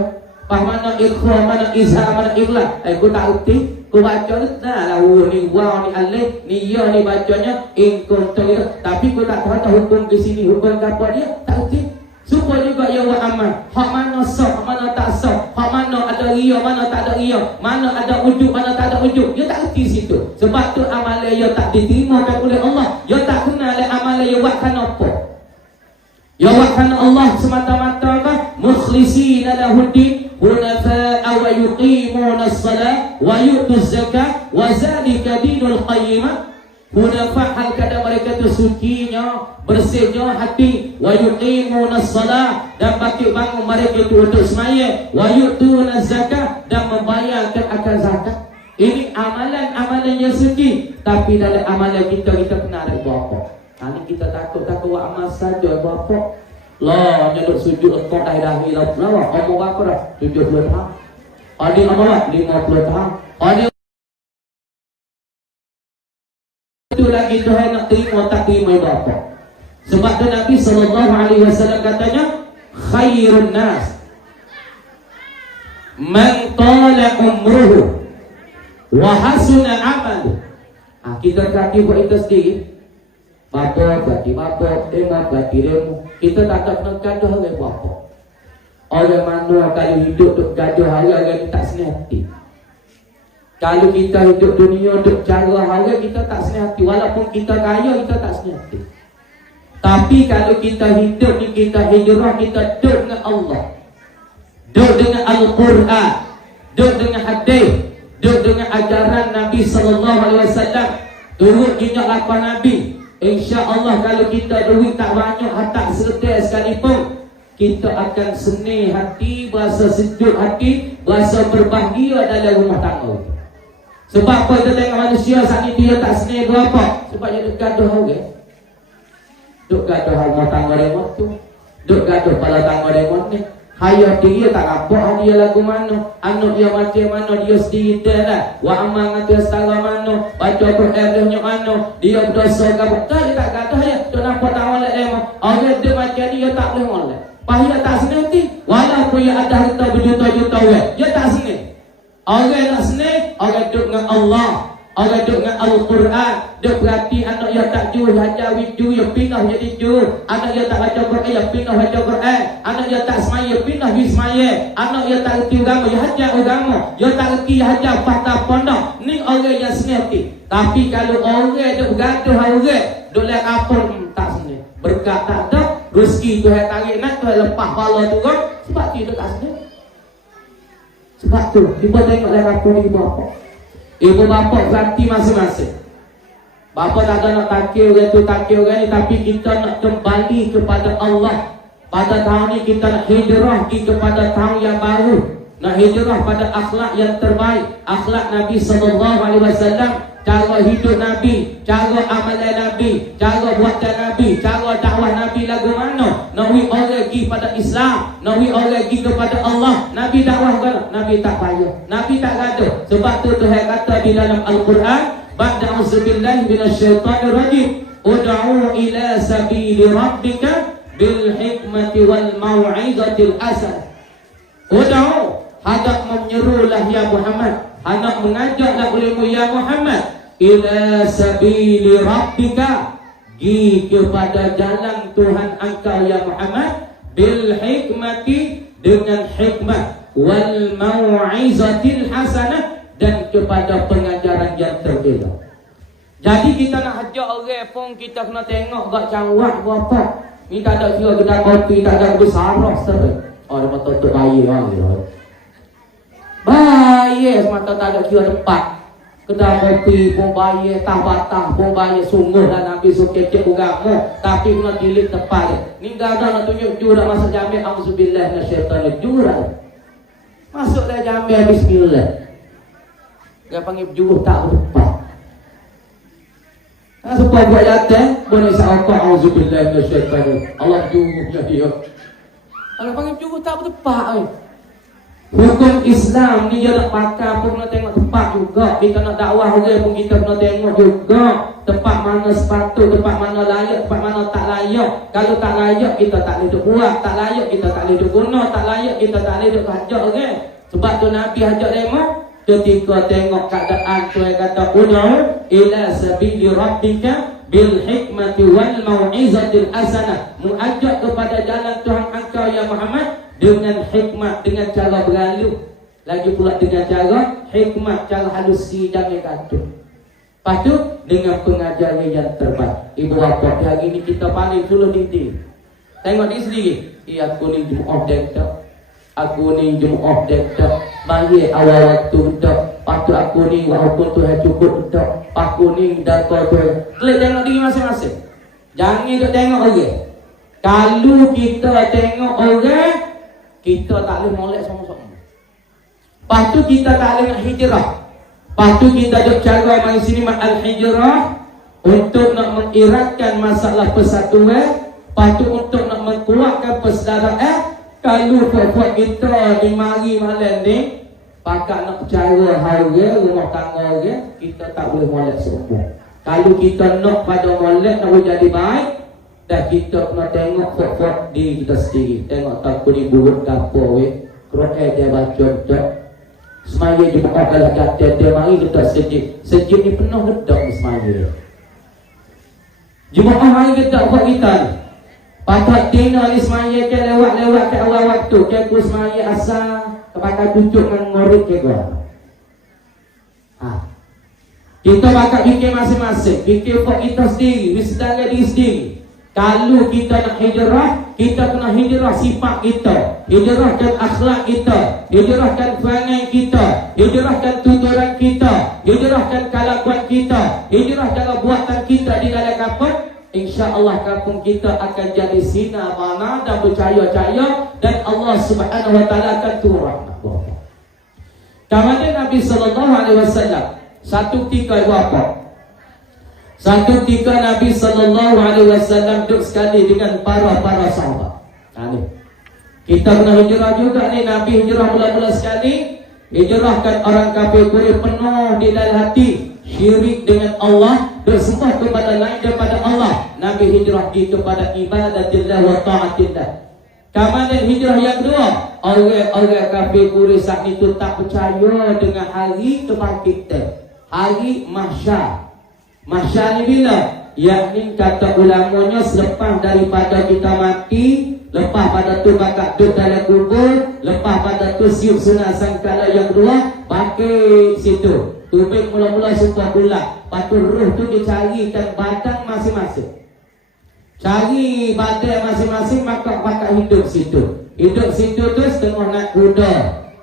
Pas mana ikhra, mana izhar, mana ikhlas. Ku tak erti. Ku baca lah ni waw ni alif ni ya ni bacanya in kuntum. Tapi ku tak tahu hukum di sini hukum apa dia tak erti. Supaya juga ya wa amal. Hak mana sah, hak mana tak sah. Hak mana ada ria, mana tak ada ria. Mana ada wujud, mana tak ada wujud. Dia tak erti situ. Sebab tu amalan dia tak diterima oleh Allah. Dia tak kenal amalan dia buat kerana apa. Ya buat kerana Allah semata-mata kan mukhlisina lahuddin hunafa'a wa yuqimuna as-salat wa yu'tuz zakat wa zalika dinul qayyimah. Hunafa hal kada mereka tu sucinya, bersihnya hati, wa yuqimuna as-salat dan baki bangun mereka itu untuk semaya, wa yu'tuna zakat dan membayarkan akan zakat. Ini amalan-amalan yang suci, tapi dalam amalan kita kena ada apa? Ini kita takut buat amal saja apa? Lah nyaduk sujud engkau dah hilang lah. Kamu berapa dah? 70 tahun. Ada apa? 50 tahun. Ada itu lagi Tuhan nak terima tak terima apa. Sebab tu Nabi SAW katanya khairun nas man tala umruhu wa hasuna amalu. Kita kaki buat itu sendiri. Bapa berarti bapa, emak berarti remu. Kita tak nak gaduh oleh bapa. Orang mana kalau hidup duk gaduh orang tak senang hati. Kalau kita hidup dunia untuk cara hara, kita tak senang hati. Walaupun kita kaya, kita tak senang hati. Tapi kalau kita hidup ni, kita hijrah, kita duduk dengan Allah, duduk dengan Al-Quran, duduk dengan hadis, duduk dengan ajaran Nabi SAW, turut jinjak lakuan Nabi. InsyaAllah kalau kita duit tak banyak, hatak serta sekalipun, kita akan senang hati, berasa sejuk hati, berasa berbahagia dalam rumah tangga. Sebab apa kita tengok manusia saat ini dia tak senang berapa? Sebab dia duk gaduh orang. Duk gaduh rumah tangga dia tu. Duk gaduh kepala tangga dia ni. Hayat dia tak apa dia lagu mana. Anak dia macam mana dia sendiri dah. Wa amal dia setara mana. Baca Quran dia mana. Dia berdosa ke apa. Dia tak gaduh ya. Dia nampak tak molek dia. Orang dia macam dia tak boleh molek. Pahia tak senang hati. Walaupun dia ada harta berjuta-juta orang. Dia tak senang. Orang nak senang, orang duduk dengan Allah, orang duduk dengan Al-Quran. Dia berarti anak dia tak jujur, hajar wiju, dia pindah jadi jujur. Anak dia tak baca Quran, dia pindah baca Quran. Anak dia tak semaya, pindah pergi semaya. Anak dia tak erti agama, dia hajar agama. Dia tak erti hajar patah pondok. Ni orang yang senang hati. Tapi kalau orang dia bergaduh orang, duduk lihat apa, tak senang. Berkat tak ada, rezeki Tuhan tarik nak, Tuhan lepas bala turun. Sebab dia tak senang. Sebab tu, kita tengoklah apa ibu bapa. Ibu bapa berarti masing-masing. Bapa tak ada nak takir orang tu, takir orang ni. Tapi kita nak kembali kepada Allah. Pada tahun ni kita nak hijrah kepada tahun yang baru. Nak hijrah pada akhlak yang terbaik. Akhlak Nabi SAW. Cara hidup Nabi, cara amalan Nabi, cara buatan Nabi, cara dakwah Nabi lagu mana. Nabi orang pergi pada Islam, Nabi orang pergi kepada Allah. Nabi dakwah kan? Nabi tak payah, Nabi tak gaduh. Sebab tu Tuhan kata di dalam Al-Quran, ba'da a'udzubillahi minasyaitanir rajim, ud'u ila sabili rabbika bil hikmati wal mau'izatil hasanah. Ud'u, hendak menyerulah ya Muhammad, hendak mengajaklah olehmu ya Muhammad, ila sabili rabbika, gi kepada jalan Tuhan engkau ya Muhammad, bil hikmati, dengan hikmah, wal mau'izatil hasanah, dan kepada pengajaran yang terelok. Jadi kita nak ajak orang pun kita kena tengok gak cawak berapa. Ni tak ada kira kedai kopi, tak ada besar seterusnya. Oh, dia mata untuk bayi orang dia. Bayi semata tak ada kira tempat. Kedai kopi pun bayar, tah batang pun bayar. Sungguh lah Nabi suruh kecek ugamu, tapi kena tilik tepat dia. Ni gak ada nak tunjuk jurah masuk jamil. Auzubillah minasyaitanir jurah. Masuk dah jamil bismillah. Dia panggil jurah tak bertepat. Nah, supaya buat jatuh, boleh seapa auzubillah minasyaitanir. Allah jurahnya dia. Kalau panggil jurah tak bertepat. Hukum Islam ni dia nak pakai pun kena tengok tempat juga. Kita nak dakwah orang pun kita kena tengok juga tempat mana sepatut, tempat mana layak, tempat mana tak layak. Kalau tak layak kita tak boleh duk buat, tak layak kita tak boleh duk guna, tak layak kita tak boleh duk hajak orang. Sebab tu Nabi hajak demo ketika tengok keadaan Tuhan kata ud'u ila sabili rabbika bil hikmati wal mau'izatil hasanah. Mengajak kepada jalan Tuhan engkau ya Muhammad dengan hikmat, dengan cara berlalu, lagi pula dengan cara hikmat, cara halus jangan kata. Lepas tu dengan pengajaran yang terbaik. Ibu bapa hari ni kita paling dulu didik. Tengok dia sendiri. Aku ni jemaah dekak, aku ni jemaah dekak, bayar awal waktu dak. Patut aku ni walaupun Tuhan cukup dak, aku ni data Tuhan. Klik tengok diri masing-masing. Jangan duk tengok orang. Kalau kita tengok orang, kita tak boleh molek sama-sama. Lepas tu kita tak boleh nak hijrah. Lepas tu kita ada cara main sini al-hijrah untuk nak mengiratkan masalah persatuan. Lepas tu untuk nak menguatkan persaudaraan. Kalau buat kita di mari malam ni pakat nak percaya harga rumah tangga orang, kita tak boleh molek semua. Kalau kita nak pada molek nak jadi baik, dan kita kena tengok fok-fok diri kita sendiri. Tengok tak ni buruk kapur Quran dia baca dak. Semaya dia buka kalau kata dia mari letak sejid. Sejid ni penuh letak di semaya. Jemaah mari letak buat kita ni. Patut tina ni semaya ke lewat-lewat ke awal waktu. Ke ku semaya asal kepada tujuh dengan murid ke gua. Kita bakal fikir masing-masing. Fikir fok kita sendiri, wisdang diri sendiri. Kalau kita nak hijrah, kita kena hijrah sifat kita, hijrahkan akhlak kita, hijrahkan perangai kita, hijrahkan tuturan kita, hijrahkan kelakuan kita, hijrahkan buatan kita di dalam kampung. InsyaAllah kampung kita akan jadi sinar mana dan bercahaya-cahaya, dan Allah Subhanahu Wa Taala akan turun. Kemudian Nabi Sallallahu Alaihi Wasallam satu ketika apa? Satu ketika Nabi Sallallahu Alaihi Wasallam duduk sekali dengan para sahabat. Kita kena hijrah juga ni. Nabi hijrah mula-mula sekali. Hijrahkan orang kafir kulit penuh di dalam hati, syirik dengan Allah, bersembah kepada lain daripada Allah. Nabi hijrah kepada ibadatillah wa ta'atillah. Kemudian hijrah yang kedua, orang kafir kulit saat itu tak percaya dengan hari kebangkitan, hari mahsyar. Mahsyar ni bila? Yakni kata ulamanya selepas daripada kita mati, lepas pada tu bakal duduk dalam kubur, lepas pada tu siup sunat sangkala yang kedua, pakai situ. Tubik mula-mula sumpah bulat. Lepas tu roh tu dicarikan badan masing-masing. Cari badan masing-masing, maka bakal hidup situ. Hidup situ tu setengah nak kuda,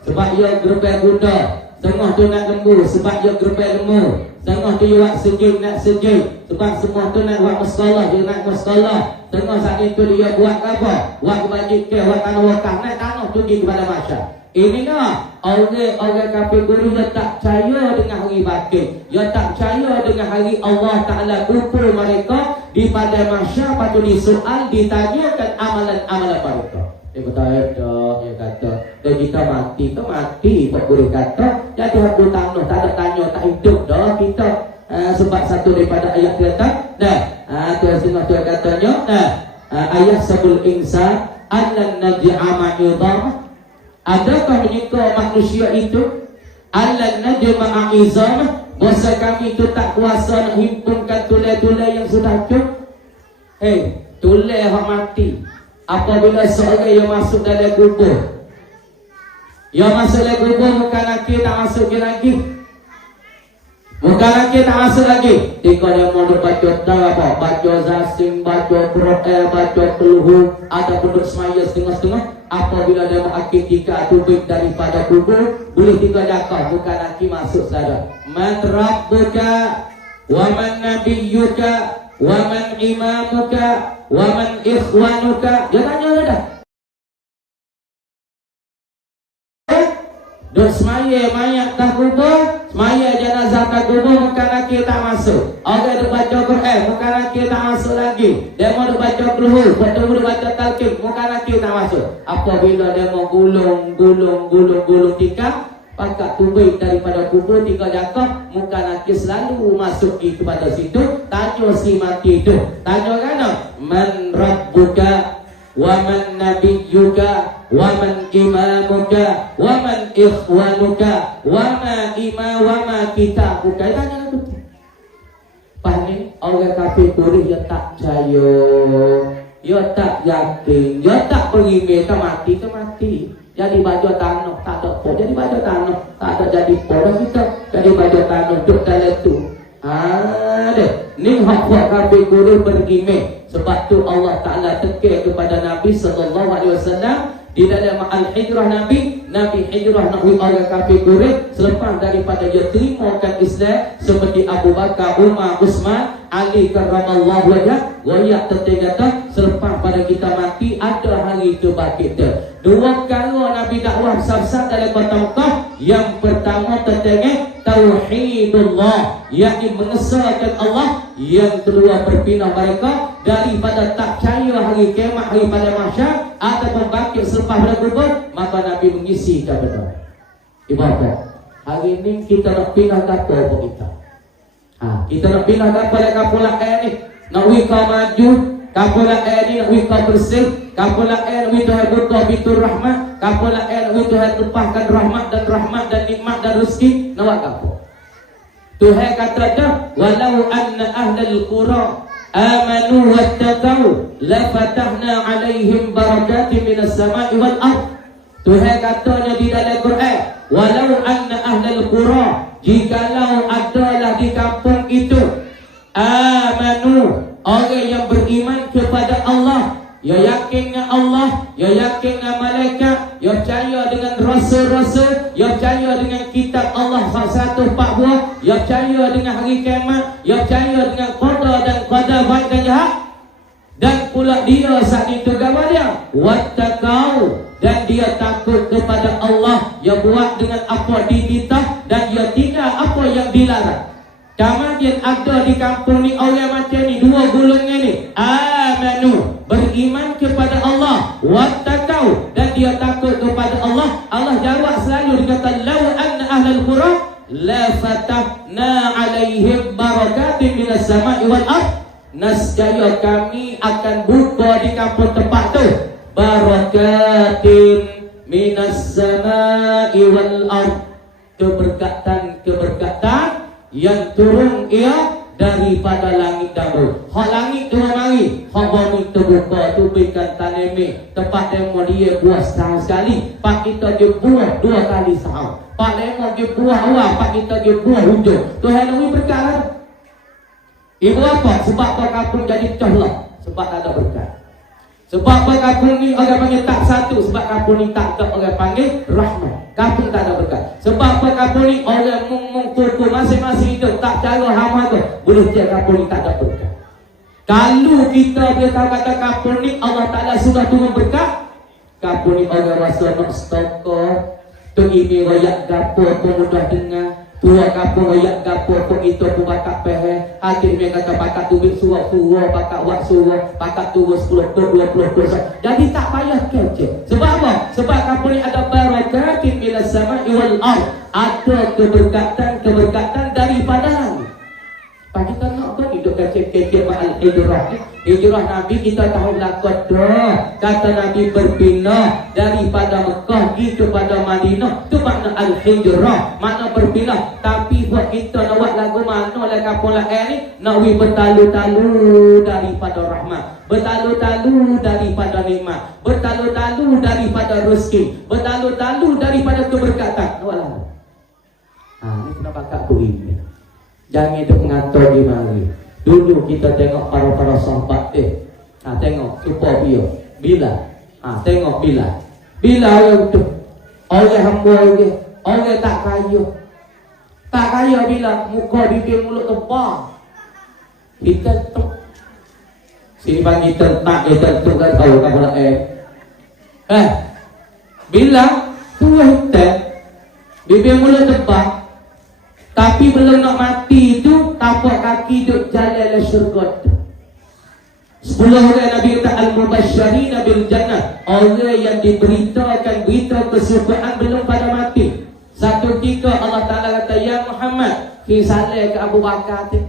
sebab ia gerbang kuda. Setengah tu nak lembu, sebab dia gerbang lembu. Setengah tu buat sejid, nak sejid, sebab semua tu nak buat masalah, dia nak masalah. Setengah saat itu dia buat apa? Buat kebajikan, buat tanah wakaf. Naik tanah tu pergi kepada masyarakat. Ini nak orang kafir guru dia tak percaya dengan hari batin. Dia tak percaya dengan hari Allah Ta'ala kumpul mereka di pada masyarakat. Lepas tu disoal, ditanyakan amalan-amalan mereka. Dia kata, dan kita mati ke mati, Pak Guru kata, jadi aku tanah, tak ada tanya, tak hidup dah kita. Sebab satu daripada ayat kata, Tuhan Sengah Tuhan katanya, ayat sebul insan, alan naj'ama idham. Adakah menyuka manusia itu alan naj'ama idham, bahasa kami itu tak kuasa nak himpunkan tulai-tulai yang sudah cukup. Tulai yang mati apabila seorang yang masuk dalam kubur, yang masuk dalam kubur, bukan lagi tak masuk lagi, bukan lagi tak masuk lagi. Jika dia mau baca apa, baca zasing, baca baca Quran, baca keluhu, ada penduduk semaya setengah-setengah. Apabila dia mengakikah tubik daripada kubur, boleh tiga jakar, bukan lagi masuk saudara. Man rabbuka, wa man nabiyyuka, wa man imamuka, wa man ikhwanuka. Dia tanya dah. Duk semaya mayat tak kubur, semaya jenazah tak kubur, bukan lagi tak masuk. Orang duk baca Quran, bukan lagi tak masuk lagi. Dia mau duk baca keluhu, betul duk baca talqin, bukan lagi tak masuk. Apabila dia mau gulung tikar, pakat tubik daripada kubur tiga jakar, bukan lagi selalu masuk kepada situ. Tanya si mati itu, tanya kan? Man rabbuka, wa man nabiyyuka, wa man imamuka, wa man ikhwanuka, wa ma kitabuka. Tanya tu. Pani orang kafir kuris dia tak percaya, dia tak yakin, dia tak beriman ke mati. Jadi baju tanah tak ada po, jadi baju tanah tak ada jadi po dah kita. Jadi baju tanah duduk dalam tu. Ada ni hak kafir kuris beriman. Sebab tu Allah Ta'ala tekir kepada Nabi SAW di dalam Al-Hijrah Nabi hijrah Nabi orang kafir Quraisy selepas daripada dia terimakan Islam seperti Abu Bakar, Umar, Uthman, Ali karramallahu wajhah. Wayak tertinggal selepas pada kita mati ada hari kebangkit dia. Dua kali Nabi dakwah besar-besar dalam kota Mekah. Yang pertama tertinggal tauhidullah, yakni mengesahkan Allah. Yang kedua berpindah mereka daripada tak percaya hari kiamat, hari pada mahsyar ataupun bangkit selepas pada kubur, maka Nabi mengisi kepada ibadah. Hari ini kita nak pindah ke apa kita? Kita nak pindah ke apa kapulah ni? Nak wika maju, kapulah ni nak wika bersih, kapulah ni Tuhan buka fitur rahmat, kapulah ni Tuhan lepaskan rahmat dan nikmat dan rezeki. Nak buat apa? Tuhan kata dah, walau anna ahlal qura amanu wattaqau la fatahna alaihim barakatin minas sama'i wal ard. Tuhan katanya di dalam Quran, walau anna ahlal qura, jikalau adalah di kampung itu amanu, orang yang beriman kepada Allah, ya yakin dengan Allah, ya yakin dengan malaikat, ya percaya dengan rasul-rasul, ya percaya dengan kitab Allah satu empat buah, ya percaya dengan hari kiamat, ya percaya dengan qada dan qadar baik dan jahat. Dan pula dia saat itu gambar dia wattaqau, dan dia takut kepada Allah, ya buat dengan apa dititah dan dia tinggal apa yang dilarang. Kemudian ada di kampung ni orang macam ni, dua golongan ni, amanu, beriman kepada Allah, wattaqau, dan dia takut kepada Allah. Allah jawab selalu, dia kata law anna ahlal qura la fatahna alaihim barakatin minas sama'i wal ard. Nescaya kami akan buka di kampung tempat tu barakatin minas sama'i wal ard, keberkatan yang turun ia daripada langit dan bumi. Hak langit turun mari, hak bumi terbuka tu berikan tanemi. Tempat demo dia buah setahun sekali, pak kita dia buah dua kali setahun. Pak demo dia buah awal, pak kita dia buah hujung. Tuhan ini berkata, ibu apa? Sebab pak kampung jadi pecah lah, sebab tak ada berkat. Sebab pak kampung ni orang panggil tak satu, sebab kampung ni tak ada orang panggil rahmat. Kampung tak ada berkat. Sebab pak kampung ni orang mengkuku masing-masing hidup tak cara hama tu, boleh jadi kampung ni tak ada berkat. Kalau kita boleh tahu kata kampung ni Allah Ta'ala sudah turun berkat, kampung ni orang rasa nak stokor, tu ini royak gapo pun mudah dengar. Tua kampung royak gapo pun itu pun bakat pehe. Hati dia kata bakat tubik suruh-suruh, bakat wak suruh, bakat turun 10 tur, 20 tur. Jadi tak payah kecil. Sebab apa? Sebab kampung ni ada barakatin minas sama'i wal ard. Ada keberkatan daripada langit. Pak kita nak kan hidup kecil-kecil Al-Hijrah. Hijrah Nabi kita tahu lakot dah. Kata Nabi berpindah daripada Mekah pergi kepada Madinah. Itu makna Al-Hijrah, makna berpindah. Tapi buat kita nak buat lagu mana lah kampung lah ni, nak bertalu-talu daripada rahmat, bertalu-talu daripada nikmat, bertalu-talu daripada rezeki, bertalu-talu daripada keberkatan. Walah. Ni kena pakat beri. Jangan duk mengatur di mari. Dulu kita tengok para sahabat Tengok super dia. Bila? Tengok bila. Bila orang tu orang hamba orang tak kaya. Tak kaya bila muka bibir mulut tebal. Kita tu sini bagi tentak kita tu kan tahu kan pula bila tua hitam bibir mulut tebal tapi belum nak mati tu tapak kaki duk jalan le syurga tu. 10 orang Nabi kata al-mubasysyirin bil jannah, orang yang diberitakan berita kesyurgaan belum pada mati. Satu ketika Allah Ta'ala kata, ya Muhammad, kisahlah ke Abu Bakar tu.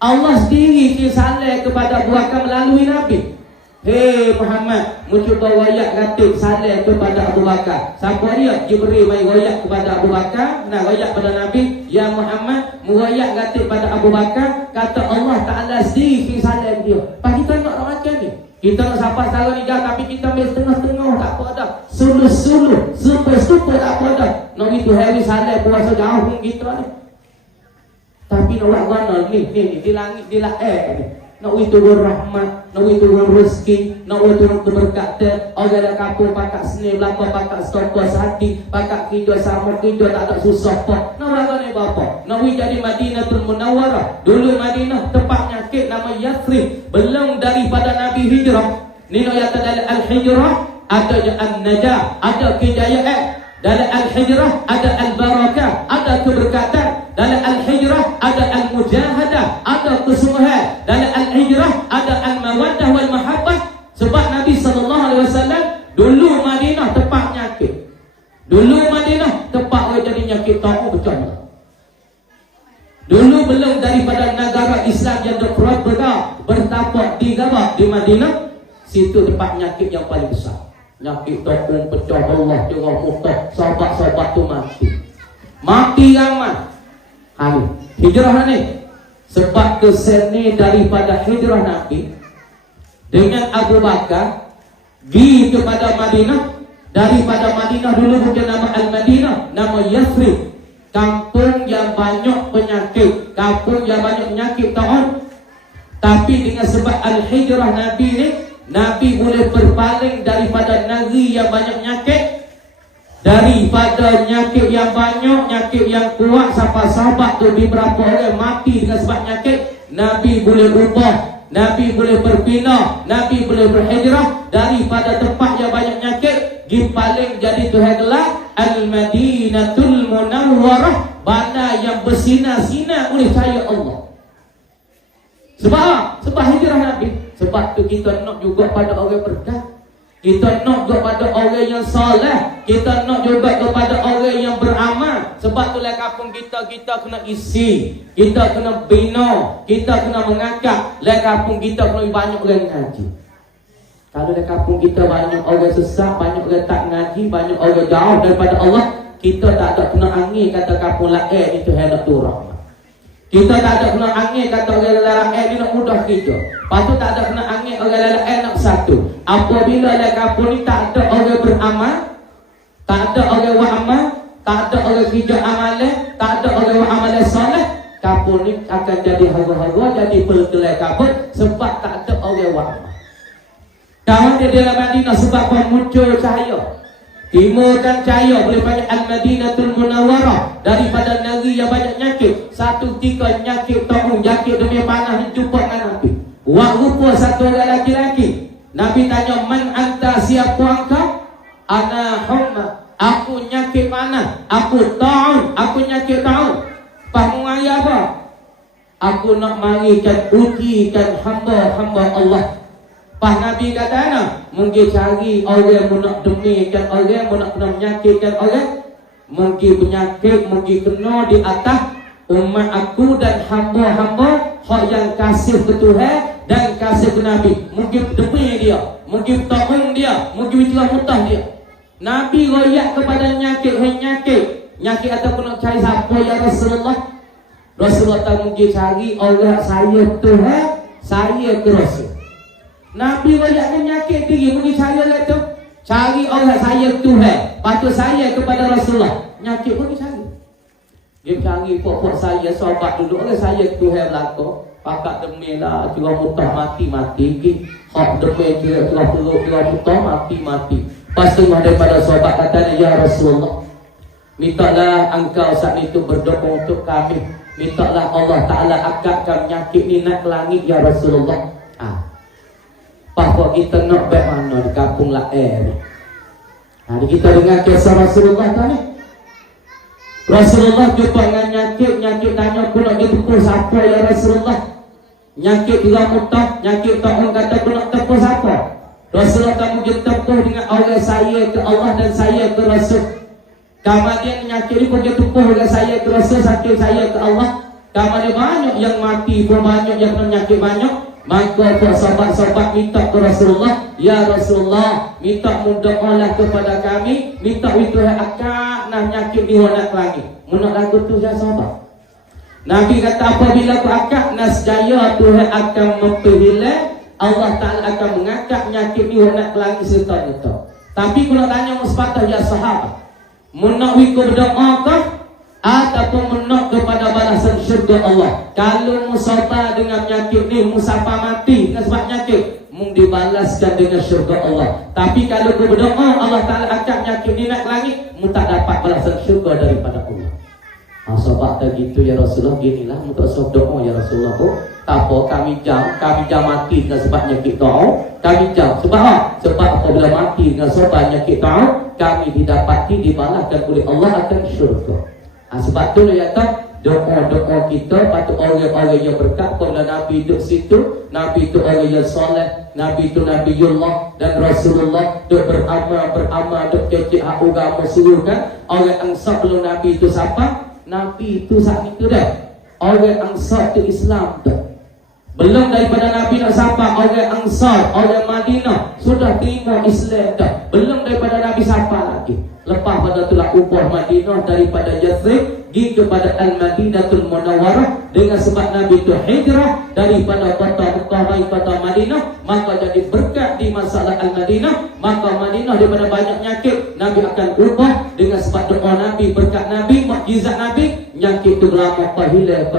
Allah sendiri kisahlah kepada Abu Bakar melalui Nabi. Hei Muhammad, mencuba wayak kata salah kepada Abu Bakar. Siapa dia? Jibril mai wayak kepada Abu Bakar, nak wayak pada Nabi, ya Muhammad, muwayak kata pada Abu Bakar, kata Allah Ta'ala sendiri kisahlah dia. Pak kita nak macam ni. Kita nak sampai setara ni dah, tapi kita ambil setengah-setengah tak apa dah. Suluh-suluh, super-super tak apa dah. Nak itu hari salah puasa jauh pun kita ni. Tapi nak buat mana ni di langit, di langit ni. Nak turun rahmat, nak turun rezeki, nak turun keberkatan. Orang dah kampung pakak seni belaka, pakak stokor sehati, pakak kerja sama kerja tak ada susah apa. Nak berapa ni bapa? Nak jadi Madinatul Munawwarah. Dulu Madinah tempat nyakit nama Yathrib. Belum daripada Nabi hijrah. Ni nak kata dalam al-hijrah ada an-najah, ada kejayaan. Dalam al-hijrah ada al-barakah, ada keberkatan. Dalam al-hijrah ada al-mujahadah, ada kesungguhan. Dalam al-hijrah ada al-mawaddah wal mahabbah. Sebab Nabi SAW dulu Madinah tempat nyakit. Dulu Madinah tempat orang jadi nyakit tahu betul. Dulu belum daripada negara Islam yang bertapak di Gabah di Madinah, situ tempat nyakit yang paling besar. Nyakit tokong pecah Allah curah mutah, sahabat-sahabat tu mati ramai. Hijrah ni sebab keseni daripada hijrah Nabi dengan Abu Bakar pergi kepada Madinah. Daripada Madinah dulu bukan nama Al-Madinah, nama Yathrib, kampung yang banyak penyakit, kampung yang banyak penyakit tahun. Tapi dengan sebab al-hijrah Nabi ni, Nabi boleh berpaling daripada negeri yang banyak nyakit, daripada nyakit yang banyak, nyakit yang kuat sampai sahabat tu di berapa orang mati dengan sebab nyakit. Nabi boleh ubah, Nabi boleh berpindah, Nabi boleh berhijrah daripada tempat yang banyak nyakit, dipaling jadi Tuhan gelar Al-Madinatul Munawwarah, bandar yang bersinar-sinar oleh cahaya Allah. Sebab hijrah Nabi. Sebab tu kita nak juga pada orang berkah, kita nak juga pada orang yang soleh, kita nak juga kepada orang yang beramal. Sebab tu lah kampung kita kena isi, kita kena bina, kita kena mengangkat. Lah kampung kita kena banyak orang ngaji. Kalau lah kampung kita banyak orang sesat, banyak orang tak ngaji, banyak orang jauh daripada Allah, kita tak ada kena angin kata kampung lain itu hendak turun. Kita tak ada kena angin kata orang lain ni nak mudah kerja. Lepas tu tak ada kena angin orang lain nak satu. Apabila lah kampung ni tak ada orang beramal, tak ada orang buat amal, tak ada orang kerja amalan, tak ada orang buat amalan soleh, kampung ni akan jadi haru-haru, jadi pelgelai kampung sebab tak ada orang buat amal. Kawan dia dalam Madinah sebab muncul cahaya. Timurkan cahaya boleh panggil Al-Madinatul Munawwarah daripada negeri yang banyak nyakit. Satu ketika nyakit tahun, nyakit demi panah ni jumpa dengan Nabi. Wak rupa satu orang laki-laki. Nabi tanya, man anta, siapa engkau? Ana humma, aku nyakit panah, aku ta'un, aku nyakit ta'un. Pahmu ayah apa? Aku nak marikan, ujikan hamba-hamba Allah. Pas Nabi kata ana, mungkin cari orang yang nak demikan orang, yang nak kena menyakitkan orang. Mungkin penyakit, mungkin kena di atas umat aku dan hamba-hamba hak yang kasih ke Tuhan dan kasih ke Nabi. Mungkin demi dia, mungkin ta'un dia, mungkin itulah mutah dia. Nabi royak kepada nyakit ataupun nak cari siapa ya Rasulullah. Rasulullah tak mungkin cari orang saya Tuhan, saya ke Rasul. Nabi royak nyakit diri, mungkin cari orang tu, cari orang saya Tuhan, patut saya kepada Rasulullah. Nyakit pun dia cari. Dia cari pokok saya, sahabat dulu, orang saya Tuhan belakang. Pakak demi lah, curah mutah mati-mati ki. Hak demi curah peluk, curah mutah mati-mati. Pas tengah daripada sahabat katanya, ya Rasulullah, mintalah engkau saat itu berdoa untuk kami. Mintalah Allah Ta'ala akadkan penyakit ni naik ke langit, ya Rasulullah. Papa kita nak baik mana di kampung Laer ni. Jadi kita dengar kisah Rasulullah tadi. Rasulullah jumpa dengan nyakit tanya, aku nak ditepuk siapa ya Rasulullah? Nyakit juga mutah, nyakit tak orang kata aku nak tepuk siapa? Rasulullah kamu ditepuk dengan orang saya ke Allah dan saya ke Rasul. Kemudian nyakit ni pun ditepuk dengan saya ke Rasul, sakit saya ke Allah. Kemudian banyak yang mati pun banyak, yang penyakit banyak. Maka sahabat-sahabat minta ke Rasulullah, ya Rasulullah, minta mundoalah kepada kami, minta itu akak nah nyakit di wanak lagi. Munak lagu tu ya sahabat. Nabi kata apabila ku akak nasjaya Tuhan akan memperhilang, Allah Ta'ala akan mengangkat nyakit di wanak lagi serta itu. Tapi kalau tanya musbatah ya sahabat, munak wiku berdoa kah? Ataupun menok kepada balasan syurga Allah. Kalau musafah dengan penyakit ni, musafah mati dengan sebab penyakit, mung dibalaskan dengan syurga Allah. Tapi kalau kau berdoa, Allah Ta'ala angkat penyakit ni naik ke langit, mung tak dapat balasan syurga daripada Allah. Sahabat tak gitu ya Rasulullah, ginilah untuk sob doa ya Rasulullah. Tak apa, kami jam mati dengan sebab penyakit doa. Kami jam sebab apa? Sebab apabila mati dengan sebab penyakit doa, kami didapati dibalaskan oleh Allah akan syurga. Sebab tu ya tak, doa-doa kita patut orang-orang yang berkat. Kalau Nabi duduk situ, Nabi itu orang yang soleh, Nabi itu Nabiullah dan Rasulullah, duk beramal, duk kecik hak agama seluruh kan. Orang Ansar belum Nabi itu siapa? Nabi itu saat itu dah. Orang Ansar itu Islam dah. Belum daripada Nabi nak siapa, orang Ansar, orang Madinah sudah terima Islam dah. Belum daripada Nabi siapa lagi. Lepas pada itulah ubah Madinah daripada Yathrib pergi kepada Al-Madinatul Munawwarah. Dengan sebab Nabi itu hijrah daripada kota Mekah mai kota Madinah, maka jadi berkat di masalah Al-Madinah. Maka Madinah daripada banyak nyakit, Nabi akan ubah dengan sebab doa Nabi, berkat Nabi, mukjizat Nabi. Nyakit itu lama pahilah.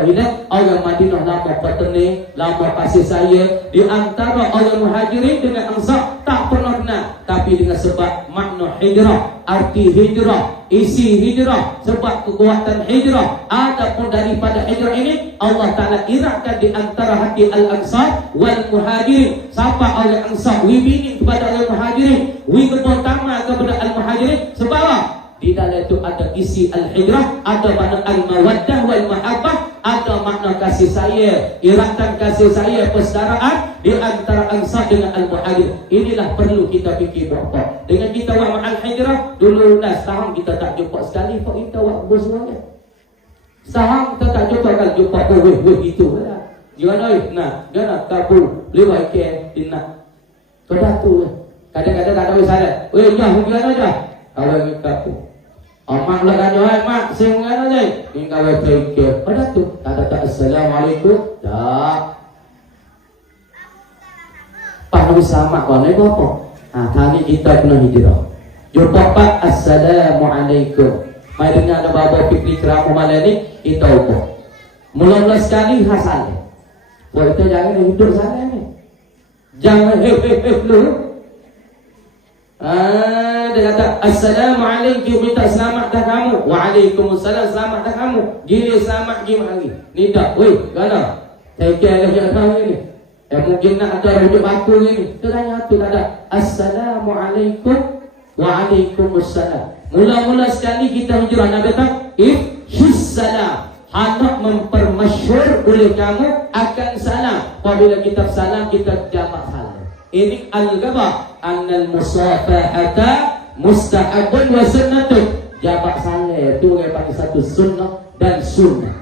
Orang Madinah lama pateni, lama kasih saya. Di antara orang Muhajirin dengan Ansar tak pernah kenal. Tapi dengan sebab makna hijrah, arti hijrah, isi hijrah, sebab kekuatan hijrah, adapun daripada hijrah ini Allah Ta'ala irakkan di antara hati al-ansar wal muhajirin. Siapa orang ansar, we bini kepada orang muhajirin, we pertama kepada al-muhajirin. Sebab apa? Di dalam itu ada isi al-hijrah, ada makna al-mawaddah wal mahabbah, ada makna kasih saya, irakan kasih saya, persaudaraan di antara ansar dengan al-muhajir. Inilah perlu kita fikir berapa. Dengan kita buat al-hijrah, dulu setahun kita tak jumpa sekali, kok kita buat bersuara. Setahun kita tak jumpa, kalau jumpa weh gitu lah. Gimana nah, gimana kabul, lewat ke tindak. Sudah tu kadang-kadang tak ada usaha. Weh, jangan gimana aja. Kalau kita tu mak lah tanya, mak, saya mengana je. Hingga weh fikir, pada tu tak ada assalamualaikum. Tak. Pak Nabi selamat kau ni apa? Kali kita kena hijrah. Jumpa Pak, assalamualaikum. Mai dengar ada bapa fikri ceramah malam ni, kita ubah. Mula-mula sekali hasil. Buat kita jangan hidup sana ni. Jangan dulu. Dia kata assalamualaikum, minta selamat dah kamu. Waalaikumsalam, selamat dah kamu. Gini selamat gimana lagi? Ni tak, weh, mana? Saya kira dia tahu ni. Mungkin nak ada rujuk aku ni. Dia tanya tu tak ada. Assalamualaikum, waalaikumsalam. Mula-mula sekali kita hijrah, Nabi kata ifshus salam, hendak mempermasyhur oleh kamu akan salam. Apabila kita salam, kita jamak salam. Ini al-ghabah annal musafahata mustahabun wa sunnatun. Jamak salam itu orang panggil satu sunnah dan sunnah.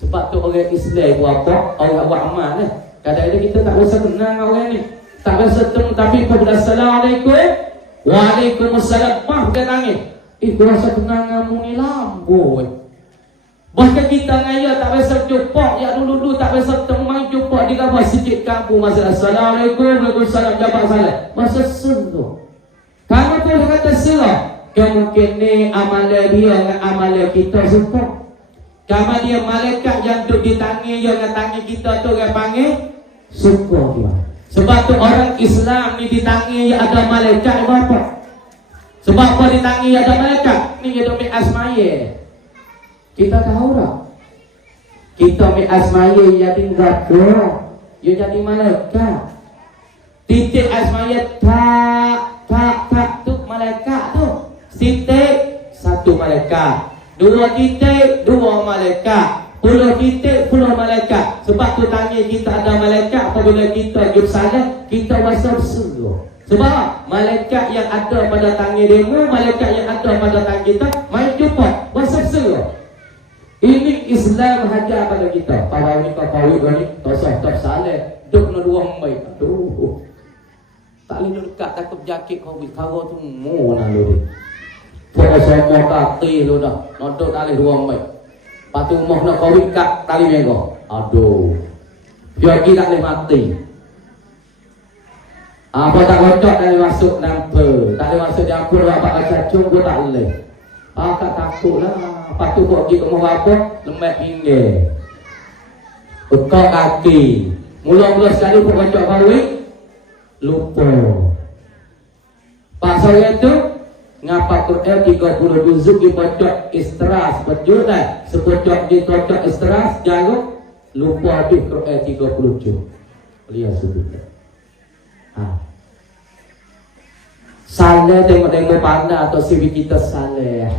Sebab tu orang Islam buat apa? Orang buat amal lah. Kadang-kadang kita tak usah kenal orang ni, tak usah temu, tapi apabila assalamualaikum, waalaikumsalam, mah dia nangis. Kau rasa kenal kamu ni lampu. Bahkan kita ngaya tak usah jumpa, ya dulu-dulu tak usah temu, mai jumpa di gambar sikit kampung masa assalamualaikum, waalaikumsalam, jabat salam. Masa sunnah. Kamu pun kata sirah, mungkin ni amalan dia dengan amalan kita suka. Kemudian malaikat yang duduk di tangan yang tangan kita tu orang panggil syukur dia. Sebab tu orang Islam ni di tangan yang ada malaikat apa? Sebab apa di tangan yang ada malaikat? Ni dia duk asmaya. Kita tahu tak? Kita asmaya yang tinggal ke, dia jadi malaikat. Titik asmaya tak tu malaikat tu. Titik satu malaikat. Dua titik, dua malaikat. Puluh titik, puluh malaikat. Sebab tu tanya kita ada malaikat. Apabila kita pergi sana, kita rasa berseluruh. Sebab malaikat yang ada pada tangan dia, malaikat yang ada pada tangan kita, main jumpa, rasa berseluruh. Ini Islam hajar pada kita. Kalau ni kau ni, tak usah tak salah. Duk nak dua mai. Aduh. Tak boleh dekat takut jakit kau kau tu mu nak lu. Pokok semua kaki lu dah. Nodok tali dua mai. Patu moh nak kau kat tali mego. Aduh. Dia lagi tak boleh mati. Apa tak kocok tak boleh masuk nampak. Tak boleh masuk dapur apa cacung pun tak boleh. Tak takutlah. Patu kau pergi ke moh apa? Lemak pinggir. Bekok kaki. Mula-mula sekali pun kocok bawik. Lupa. Pasal itu ngapa Quran 30 juzuk dipocok istras berjulan sepocok dipocok istras jaluk lupa habis Quran 30 juz. Lihat sebutnya. Salah tengok-tengok pandai atau CV kita salah.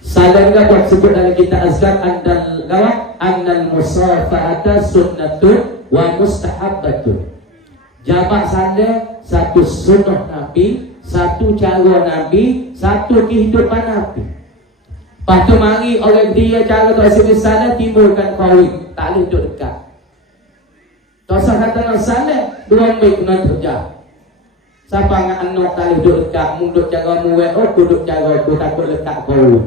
Salah enggak buat sebut dalam kita azkar annal musafahata sunnatun wa mustahabbatun. Jabat salah satu sunnah Nabi, satu cara Nabi, satu kehidupan Nabi. Lepas tu mari orang dia cara tu asyik salah timbulkan kawin. Tak boleh duduk dekat. Tak usah kata nak salah, dua baik kena terjah. Siapa nak anak tak boleh duduk dekat, munduk cara muat, duduk cara aku takut lekat kawin.